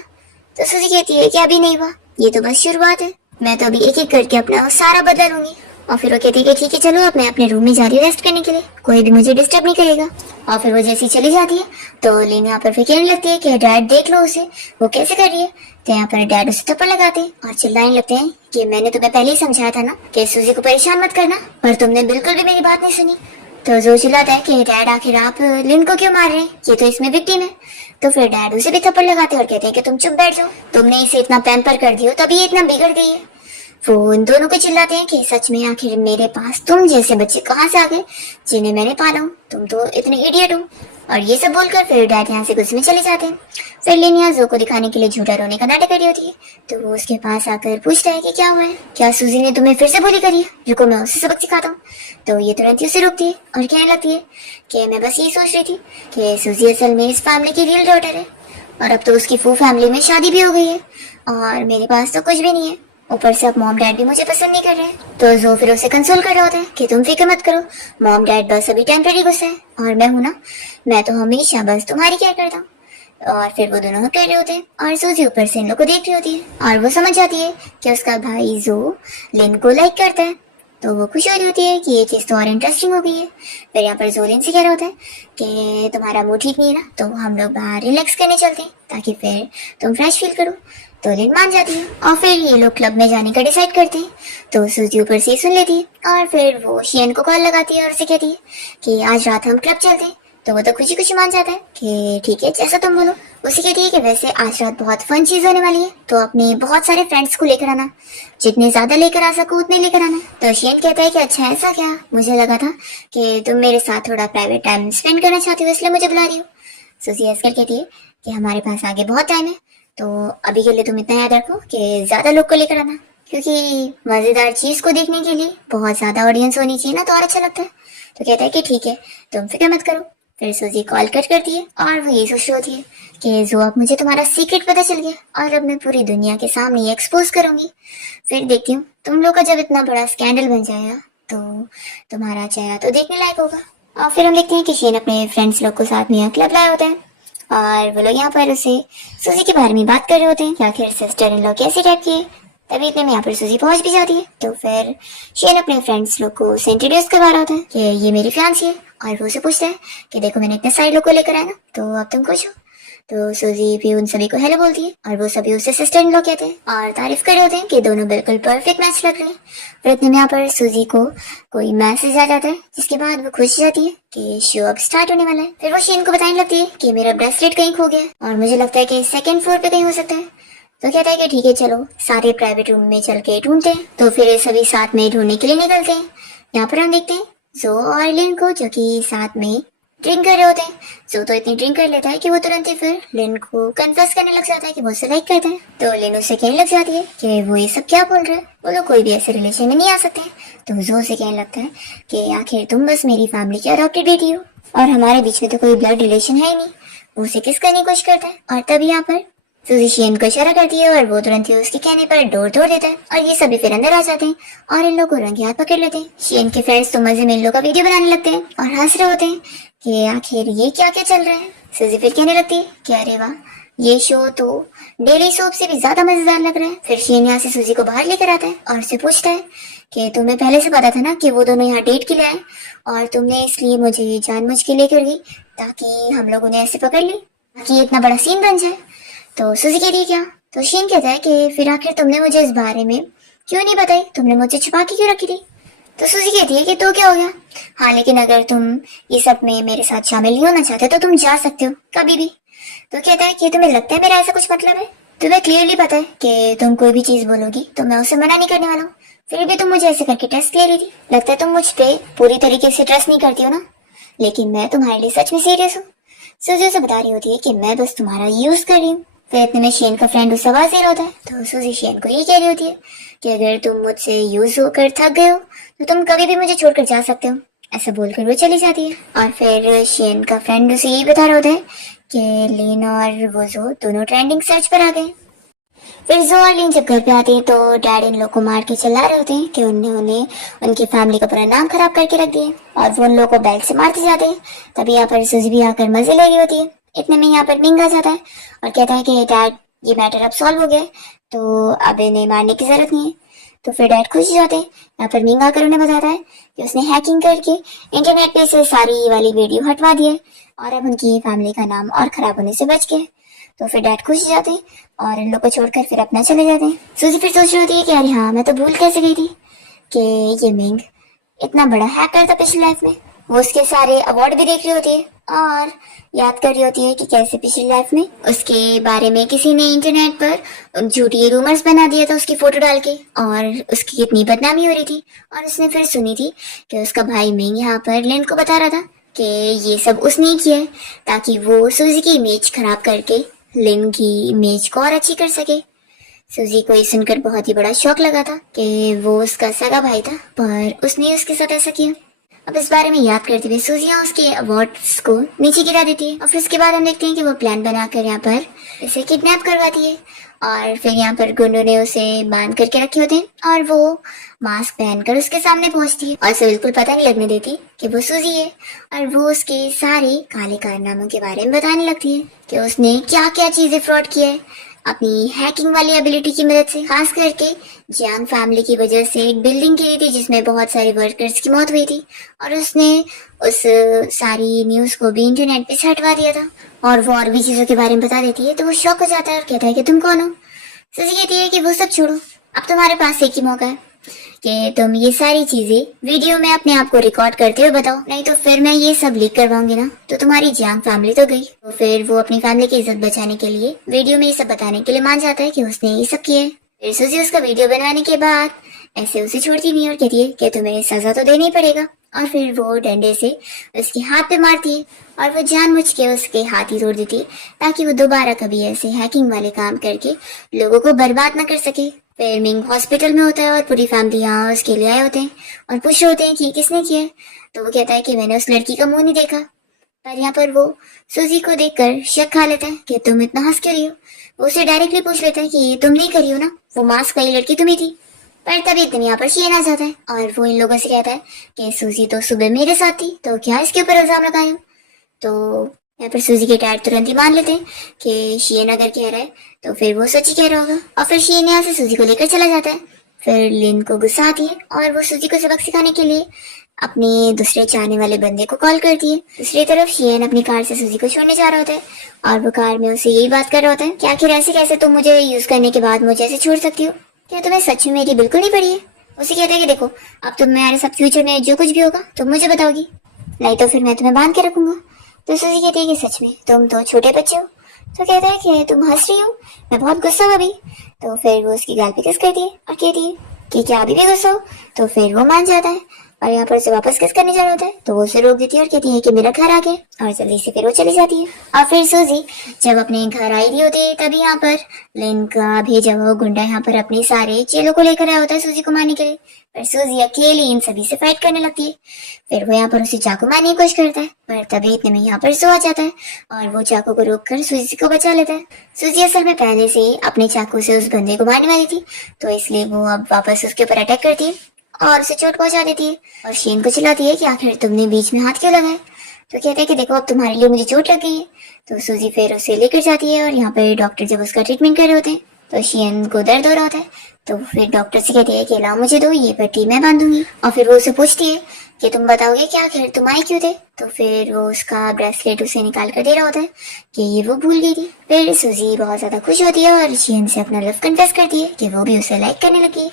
तो सूजी कहती है कि अभी नहीं हुआ, ये तो बस शुरुआत है, मैं तो अभी एक एक करके अपना सारा बदला लूंगी। और फिर वो कहती है कि ठीक है चलो, अब मैं अपने रूम में जा रही हूँ रेस्ट करने के लिए, कोई भी मुझे डिस्टर्ब नहीं करेगा। और फिर वो जैसी चली जाती है तो लिन यहाँ पर फिर कहने लगती है कि डैड देख लो उसे, वो कैसे कर रही है। तो यहाँ पर डैड उसे थप्पड़ लगाते हैं और चिल्लाने लगते हैं कि मैंने तुम्हें पहले ही समझाया था ना कि सूजी को परेशान मत करना, पर तुमने बिल्कुल भी मेरी बात नहीं सुनी। तो जो चिल्लाता है कि डैड आखिर आप लिन को क्यों मार रहे हैं, ये तो इसमें विक्टिम है। तो फिर डैड उसे भी थप्पड़ लगाते हैं और कहते हैं कि तुम चुप बैठ जाओ, तुमने इसे इतना पैम्पर कर दिया तभी ये इतना बिगड़ गई है। वो उन दोनों को चिल्लाते हैं कि सच में आखिर मेरे पास तुम जैसे बच्चे कहाँ से आ गए जिन्हें मैंने पाला हूँ, तुम तो इतने इडियट हो। और ये सब बोलकर फिर डैड यहाँ से गुस्से में चले जाते हैं। फिर लिन यहाँ जो को दिखाने के लिए झूठा रोने का नाटक कर रही होती है, तो वो उसके पास आकर पूछता है कि क्या हुआ है, क्या सूजी ने तुम्हें फिर से बोली करी है, रुको मैं उससे सबक सिखाता हूँ। तो ये तुरंत ही उसे रोकती है और कहने लगती है कि मैं बस यही सोच रही थी कि सूजी असल में इस फैमिली की रियल डॉटर है, और अब तो उसकी फू फैमिली में शादी भी हो गई है, और मेरे पास तो कुछ भी नहीं है, ऊपर से अब मॉम डैड भी मुझे पसंद नहीं कर रहे हैं। तो जो फिर उसे कंसोल कर रहे होते हैं कि तुम फिक्र मत करो, मॉम डैड बस अभी टेम्परेरी गुस्सा है, और मैं हूं ना, मैं तो हमेशा बस तुम्हारी केयर करता हूँ। और फिर वो दोनों कर रहे होते हैं और सूजी ऊपर से इन लोग को देख रही होती है, और वो समझ जाती है कि उसका भाई जो लिन को लाइक करता है। तो वो खुश हो रही होती है कि ये चीज तो और इंटरेस्टिंग हो गई है। फिर यहाँ पर जोलिन से कह रहा होता है कि तुम्हारा मूड ठीक नहीं है ना, तो हम लोग बाहर रिलैक्स करने चलते हैं ताकि फिर तुम फ्रेश फील करो। तो लिन मान जाती है और फिर ये लोग क्लब में जाने का डिसाइड करते हैं। तो सूजी ऊपर से सुन लेती है और फिर वो शियन को कॉल लगाती है और उसे कहती है कि आज रात हम क्लब चलते हैं। तो वो तो खुशी खुशी मान जाता है कि ठीक है जैसा तुम बोलो। उसे कहती है कि वैसे आज रात बहुत फन चीज होने वाली है, तो अपने बहुत सारे फ्रेंड्स को लेकर आना, जितने ज्यादा लेकर आ सको उतने लेकर आना। तो शियन कहता है कि अच्छा ऐसा क्या, मुझे लगा था कि तुम मेरे साथ थोड़ा प्राइवेट टाइम स्पेंड करना चाहती हो इसलिए मुझे बुला रही हो। सूजी हंसकर कहती है कि हमारे पास आगे बहुत टाइम है, तो अभी के लिए तुम इतना याद रखो कि ज्यादा लोग को लेकर आना, क्योंकि मजेदार चीज को देखने के लिए बहुत ज्यादा ऑडियंस होनी चाहिए ना, तो और अच्छा लगता है। तो कहता है कि ठीक है तुम फिक्र मत करो। फिर सूजी कॉल कट करती है और वो ये सोच रही होती है कि जो अब मुझे तुम्हारा सीक्रेट पता चल गया और अब मैं पूरी दुनिया के सामने ये एक्सपोज करूंगी। फिर देखती हूँ तुम लोग का जब इतना बड़ा स्कैंडल बन जाएगा तो तुम्हारा चेहरा तो देखने लायक होगा। और फिर हम देखते हैं कि शेन अपने फ्रेंड्स लोग को साथ में क्लब लाए होते हैं और वो लोग यहाँ पर उसे सूजी के बारे में बात कर रहे होते हैं कि आखिर सिस्टर इन लोग कैसी टाइप की है। तभी इतने में यहाँ पर सूजी पहुंच भी जाती है। तो फिर शेन अपने फ्रेंड्स लोग को उसे इंट्रोड्यूस करवा रहा होता है कि ये मेरी फियांसी है, और वो उसे पूछता है कि देखो मैंने इतने सारे लोग को लेकर आया ना, तो अब तुम खुश हो। तो सूजी भी उन सभी को हेलो बोलती है और वो सभी उसे सिस्टर इन लॉ कहते हैं और तारीफ कर रहे होते हैं कि दोनों बिल्कुल परफेक्ट मैच लग रहे हैं। फिर इतने में यहाँ पर सूजी को कोई मैसेज आ जाता है, जिसके बाद वो खुश जाती है कि शो अब स्टार्ट होने वाला है। फिर वो शेन को बताने लगती है कि मेरा ब्रेसलेट कहीं खो गया और मुझे लगता है कि सेकंड फ्लोर पे कहीं हो सकता है। तो कहता है कि ठीक है चलो सारे प्राइवेट रूम में चल के ढूंढते हैं। तो फिर ये सभी साथ में ढूंढने के लिए निकलते हैं। यहाँ पर हम देखते हैं जो और लिन को, जो कि साथ में ड्रिंक कर रहे होते हैं। जो तो इतनी ड्रिंक कर लेता है कि वो तुरंत ही फिर लिन को कन्फेस करने लग जाता है कि वो उसे लाइक करता है। तो लिन उसे कहने लग जाती है कि वो ये सब क्या बोल रहा है, वो लोग कोई भी ऐसे रिलेशन में नहीं आ सकते। तो जो उसे कहने लगता है कि आखिर तुम बस मेरी फैमिली की अडॉप्टेड बेटी हो और हमारे बीच में तो कोई ब्लड रिलेशन है ही नहीं। वो उसे किस करने की कोशिश करता है और तभी यहाँ पर सूजी शेन को इशारा करती है और वो तुरंत ही उसके कहने पर डोर तोड़ देता है और ये सभी फिर अंदर आ जाते हैं और इन लोगों को रंगे हाथ पकड़ लेते हैं। शेन के फ्रेंड्स तो मजे में इन लोगों का वीडियो बनाने लगते हैं और हंस रहे होते हैं कि आखिर ये क्या क्या चल रहा है। सूजी फिर कहने लगती है कि अरे वाह, ये शो तो डेली सोप से भी ज्यादा मजेदार लग रहा है। फिर शेन यहाँ से सूजी को बाहर लेकर आता है और उससे पूछता है कि तुम्हें पहले से पता था ना कि वो दोनों यहाँ डेट के लिए आए और तुमने इसलिए मुझे जानबूझ के लेकर गई ताकि हम लोग उन्हें ऐसे पकड़ ले, ताकि इतना बड़ा सीन बन जाए। तो सूजी कहती है क्या? तो शेन कहता है कि फिर आखिर तुमने मुझे इस बारे में क्यों नहीं बताई, तुमने मुझे छुपा के क्यों रखी थी। तो सूजी कहती है कि तो क्या हो गया, हाँ लेकिन अगर तुम ये सब में मेरे साथ शामिल नहीं होना चाहते तो तुम जा सकते हो कभी भी। तो कहता है कि तुम्हें लगता है मेरा ऐसा कुछ मतलब है, तुम्हें क्लियरली पता है कि तुम कोई भी चीज बोलोगी तो मैं उसे मना नहीं करने वाला हूँ, फिर भी तुम मुझे ऐसे करके टेस्ट ले रही थी। लगता है तुम मुझ पे पूरी तरीके से ट्रस्ट नहीं करती हो ना, लेकिन मैं तुम्हारे लिए सच में सीरियस हूँ। सूजी उसे बता रही होती है कि मैं बस तुम्हारा यूज कर रही हूँ। फिर इतने में शेन का फ्रेंड उसे आवाज दे रहा होता है, तो सूजी शेन को ये कह रही होती है कि अगर तुम मुझसे यूज होकर थक गए हो तो तुम कभी भी मुझे छोड़कर जा सकते हो। ऐसा बोलकर वो चली जाती है। और फिर शेन का फ्रेंड उसे यही बता रहा होता है कि लिन और वोजो दोनों ट्रेंडिंग सर्च पर आ गए। फिर जो और लिन जब घर पे आती है तो डैड इन लोग को मार के चिल्ला रहे होते हैं कि उन्होंने उनकी फैमिली का पूरा नाम खराब करके रख दिया और वो उन लोगों को बेल्ट से मारते जाते हैं। तभी यहाँ पर सूजी भी आकर मजे ले रही होती है। इतने में यहाँ पर मिंग आ जाता है और कहता है कि डैड ये मैटर अब सॉल्व हो गया है, तो अब इन्हें मारने की जरूरत नहीं है। तो फिर डैड खुश हो जाते हैं। यहाँ पर मिंग आकर उन्हें बताता है कि उसने हैकिंग करके इंटरनेट पे से सारी वाली वीडियो हटवा दी है और अब उनकी फैमिली का नाम और खराब होने से बच गया। तो फिर डैड खुश हो जाते हैं और इन लोग को छोड़कर फिर अपना चले जाते हैं। सूजी फिर सोच रही होती है कि अरे हाँ, मैं तो भूल कैसे गई थी कि ये मिंग इतना बड़ा हैकर था पिछली लाइफ में। वो उसके सारे अवार्ड भी देख रही होती है और याद कर रही होती है कि कैसे पिछली लाइफ में उसके बारे में किसी ने इंटरनेट पर झूठी रूमर्स बना दिया था उसकी फोटो डाल के, और उसकी कितनी बदनामी हो रही थी। और उसने फिर सुनी थी कि उसका भाई मिंग यहाँ पर लिन को बता रहा था कि ये सब उसने ही किया है ताकि वो सूजी की इमेज खराब करके लिन की इमेज को और अच्छी कर सके। सूजी को ये सुनकर बहुत ही बड़ा शौक लगा था कि वो उसका सगा भाई था, पर उसने उसके साथ ऐसा किया। अब इस बारे में याद करते हुए सूजी उसके अवार्ड्स को नीचे गिरा देती है और फिर उसके बाद हम देखते हैं कि वो प्लान बनाकर यहाँ पर इसे किडनैप करवाती है। और फिर यहाँ पर गुंडों ने उसे बांध करके रखे होते हैं और वो मास्क पहनकर उसके सामने पहुंचती है और उसे बिल्कुल पता नहीं लगने देती कि वो सूजी है। और वो उसके सारे काले कारनामों के बारे में बताने लगती है कि उसने क्या क्या चीजें फ्रॉड किया है अपनी हैकिंग वाली एबिलिटी की मदद से। खास करके जियांग फैमिली की वजह से एक बिल्डिंग गिरी थी जिसमें बहुत सारे वर्कर्स की मौत हुई थी और उसने उस सारी न्यूज को भी इंटरनेट पे से हटवा दिया था। और वो और भी चीजों के बारे में बता देती है तो वो शॉक हो जाता है और कहता है कि तुम कौन हो। सूजी कहती है कि वो सब छोड़ो, अब तुम्हारे पास एक ही मौका है कि तुम ये सारी चीजें वीडियो में अपने आप को रिकॉर्ड करते हुए बताओ, नहीं तो फिर मैं ये सब लीक करवाऊंगी ना तो तुम्हारी जियांग फैमिली तो गई। तो फिर वो अपनी फैमिली की इज्जत बचाने के लिए वीडियो में ये सब बताने के लिए मान जाता है कि उसने ये सब किया है। फिर सूजी उसका वीडियो बनवाने के बाद ऐसे उसे छोड़ती नहीं और कहती है कि तुम्हें सजा तो देना ही पड़ेगा। और फिर वो डंडे से उसके हाथ पे मारती है और वो जानबूझ के उसके हाथ ही तोड़ देती है ताकि वो दोबारा कभी ऐसे हैकिंग वाले काम करके लोगों को बर्बाद न कर सके। फिर मिंग हॉस्पिटल में होता है और पूरी फैमिली यहाँ उसके लिए आए होते हैं और पूछ रहे होते हैं कि किसने किया है। तो वो कहता है कि मैंने उस लड़की का मुंह नहीं देखा। पर यहाँ पर वो सूजी को देखकर शक खा लेता है कि तुम इतना हंस क्यों रही हो। वो उसे डायरेक्टली पूछ लेता है कि ये तुम नहीं करी हो ना, वो मास्क वाली लड़की तुम ही थी। पर तभी एकदम यहाँ पर शियन आ जाता है और वो इन लोगों से कहता है कि सूजी तो सुबह मेरे साथ थी, तो क्या इसके ऊपर इल्जाम लगाए हो। तो यहाँ पर सूजी के डैड तुरंत ही मान लेते हैं कि शियन अगर कह रहा है तो फिर वो सच ही कह रहा होगा। और फिर शियन यहाँ से सूजी को लेकर चला जाता है। फिर लिन को गुस्सा आती है और वो सूजी को सबक सिखाने के लिए अपने दूसरे चाहने वाले बंदे को कॉल करती है। दूसरी तरफ शियन अपनी कार से सूजी को छोड़ने जा रहा होता है और वो कार में उसे यही बात कर रहा होता है कि आखिर ऐसे कैसे तुम मुझे यूज करने के बाद मुझे ऐसे छोड़ सकती हो, क्या तुम्हें सच में मेरी बिल्कुल नहीं पड़ी है। उसे कहता है कि देखो अब तुम मेरे साथ फ्यूचर में जो कुछ भी होगा तुम मुझे बताओगी, नहीं तो फिर मैं तुम्हें बांध के रखूंगा। तो सूजी कहती है कि सच में तुम तो छोटे बच्चे हो। तो कहता है कि तुम हंस रही हो, मैं बहुत गुस्सा हूँ अभी। तो फिर वो उसकी गाल पे किस करती है और कहती है कि क्या अभी भी गुस्सा हो। तो फिर वो मान जाता है और यहाँ पर उसे वापस किस करने जाना होता है तो वो उसे रोक देती है और कहती है कि मेरा घर आ गया और जल्दी से फिर वो चली जाती है। और फिर सूजी जब अपने घर आई रही होती है तभी यहाँ पर लिन का भेजा हुआ गुंडा यहाँ पर अपने सारे चेलों को लेकर आया होता है सूजी को मारने के लिए। पर सूजी अकेली इन सभी से फाइट करने लगती है। फिर वो यहाँ पर उसे चाकू मारने की कोशिश करता है पर तभी इतने में यहाँ पर सो आ जाता है और वो चाकू को रोक कर सूजी को बचा लेता है। सूजी असल में पहले से ही अपने चाकू से उस बंदे को मारने वाली थी तो इसलिए वो अब वापस उसके ऊपर अटैक करती है और उसे चोट पहुंचा देती है और शेन को चिल्लाती है कि आखिर तुमने बीच में हाथ क्यों लगाया। तो कहते हैं कि देखो अब तुम्हारे लिए मुझे चोट लग गई है। तो सूजी फिर उसे लेकर जाती है और यहाँ पे डॉक्टर जब उसका ट्रीटमेंट कर रहे होते हैं तो शेन को दर्द हो रहा होता है। तो फिर डॉक्टर से कहती है कि लाओ मुझे दो, ये पट्टी मैं बांधूंगी। और फिर वो उसे पूछती है कि तुम बताओगे कि आखिर तुम आए क्यों थे। तो फिर वो उसका ब्रेसलेट उसे निकाल कर दे रहा होता है कि ये वो भूल गई थी। फिर सूजी बहुत ज्यादा खुश होती है और शेन से अपना लव कन्फेस करती है कि वो भी उसे लाइक करने लगी है।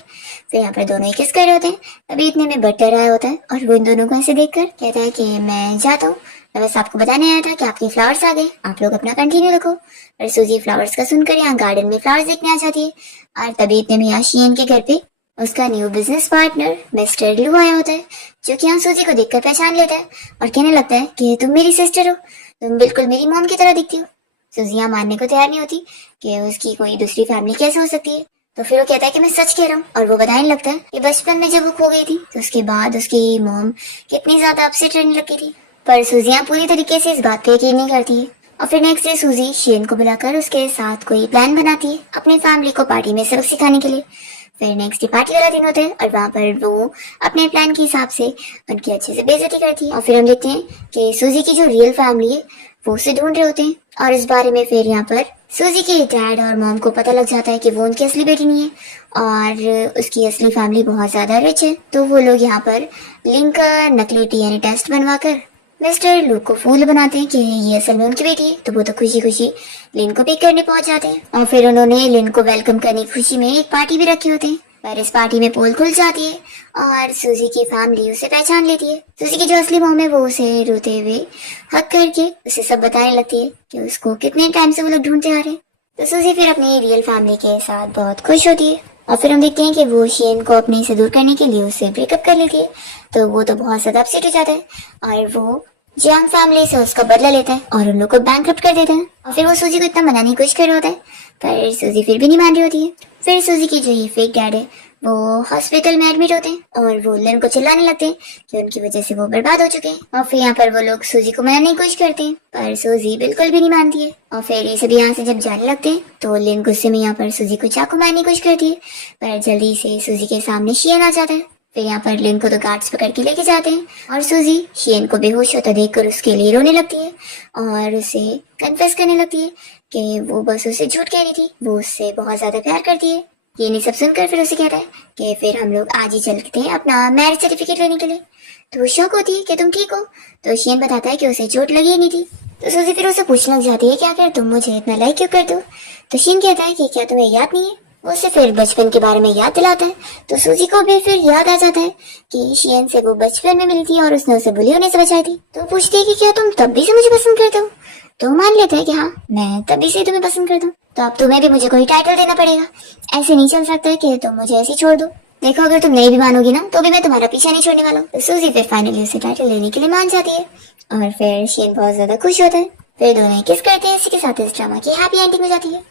फिर यहाँ पर दोनों ही किस कर रहे होते हैं तभी इतने में बट्टर आया होता है और वो इन दोनों को ऐसे देखकर कहता है कि मैं जाता हूँ, मैं बस आपको बताने आया था कि आपके फ्लावर्स आ गए, आप लोग अपना कंटिन्यू रखो। और सूजी फ्लावर्स का सुनकर यहाँ गार्डन में फ्लावर्स देखने आ जाती है और तभी इतने में यहाँ शेन के घर पे उसका न्यू बिजनेस पार्टनर मिस्टर लू आया होता है, जो कि यहाँ सूजी को देखकर पहचान लेता है और कहने लगता है कि तुम मेरी सिस्टर हो, तुम बिल्कुल मेरी मॉम की तरह दिखती हो। सूजी यहाँ मानने को तैयार नहीं होती कि उसकी कोई दूसरी फैमिली कैसे हो सकती है। तो फिर वो कहता है कि मैं सच कह रहा हूँ, और वो बताने लगता है कि बचपन में जब वो खो गई थी तो उसके बाद उसकी मॉम कितनी ज्यादा अपसेट रहने लगी थी। पर सूजी यहाँ पूरी तरीके से इस बात पे यकीन नहीं करती है। और फिर नेक्स्ट डे सूजी शियन को बुलाकर उसके साथ कोई प्लान बनाती है अपनी फैमिली को पार्टी में सबक सिखाने के लिए। फिर नेक्स्ट डे पार्टी वाला दिन होता है और वहाँ पर वो अपने प्लान के हिसाब से उनकी अच्छे से बेइज्जती करती है। और फिर हम देखते हैं कि सूजी की जो रियल फैमिली है वो उसे ढूंढ रहे होते हैं, और इस बारे में फिर यहाँ पर सूजी के डैड और मॉम को पता लग जाता है कि वो उनकी असली बेटी नहीं है और उसकी असली फैमिली बहुत ज्यादा रिच है। तो वो लोग यहाँ पर लिन का नकली डीएनए टेस्ट बनवाकर मिस्टर लू को फूल बनाते हैं कि ये असल में उनकी बेटी है। तो वो तो खुशी खुशी लिन को पिक करने पहुंच जाते हैं, और फिर उन्होंने लिन को वेलकम करने की खुशी में एक पार्टी भी रखे होते हैं। पर इस पार्टी में पोल खुल जाती है और सूजी की फैमिली उसे पहचान लेती है। सूजी की जो असली मॉम है वो उसे रोते हुए हक करके उसे सब बताने लगती है कि उसको कितने टाइम से वो लोग ढूंढते आ रहे हैं। तो सूजी फिर अपनी रियल फैमिली के साथ बहुत खुश होती है, और फिर हम देखते हैं कि वो शियन को अपने से दूर करने के लिए उससे ब्रेकअप कर लेती है। तो वो तो बहुत ज्यादा अपसेट हो जाता है और वो जियांग फैमिली से उसका बदला लेता है और उन लोग को बैंकरप्ट कर देता है। और फिर वो सूजी को इतना मनाने की कोशिश कर रहा होता है, पर सूजी फिर भी नहीं मान रही होती है। फिर सूजी की जो ये फेक डैड है वो हॉस्पिटल में एडमिट होते हैं और वो लिन को चिल्लाने लगते हैं कि उनकी वजह से वो बर्बाद हो चुके हैं। और फिर यहाँ पर वो लोग सूजी को मनाने की कोशिश करते हैं, पर सूजी बिल्कुल भी नहीं मानती है। और फिर ये सभी यहाँ से जब जाने लगते हैं तो लिन गुस्से में यहाँ पर सूजी को चाकू मारने की कोशिश करती है, पर जल्दी से सूजी के सामने शियन आ जाता है। फिर यहाँ पर लिन को तो गार्ड्स पकड़ के लेके जाते हैं, और सूजी शियन को बेहोश होता देखकर उसके लिए रोने लगती है और उसे कन्फेस करने लगती है कि वो बस उसे झूठ कह रही थी, वो उससे बहुत ज्यादा प्यार करती है। ये नहीं सब सुनकर फिर उसे कहता है कि फिर हम लोग आज ही चलते हैं अपना मैरिज सर्टिफिकेट लेने के लिए। तो वो शौक होती है कि तुम ठीक हो। तो शियन बताता है कि उसे चोट लगी ही नहीं थी। तो सूजी फिर उसे पूछने लग जाती है कि आखिर तुम मुझे इतना लाइक क्यों कर दो। तो शियन कहता है कि क्या तुम्हें याद नहीं है। वो उसे फिर बचपन के बारे में याद दिलाता है। तो सूजी को भी फिर याद आ जाता है कि शियन से वो बचपन में मिली थी और उसने उसे बुली होने से बचाई थी। तो पूछती है कि क्या तुम तब भी से मुझे पसंद करते हो। तो मान लेता है कि हाँ, मैं तभी से तुम्हें पसंद करता हूँ। तो अब तुम्हें भी मुझे कोई टाइटल देना पड़ेगा, ऐसे नहीं चल सकता है कि तुम मुझे ऐसे छोड़ दो। देखो, अगर तुम नहीं भी मानोगी ना तो भी मैं तुम्हारा पीछा नहीं छोड़ने वाला हूँ। तो सूजी फिर फाइनली उसे टाइटल लेने के लिए मान जाती है और फिर शियन बहुत ज्यादा खुश होता है। फिर दोनों किस करते हैं। इसी के साथ इस ड्रामा की हैप्पी एंडिंग हो जाती है।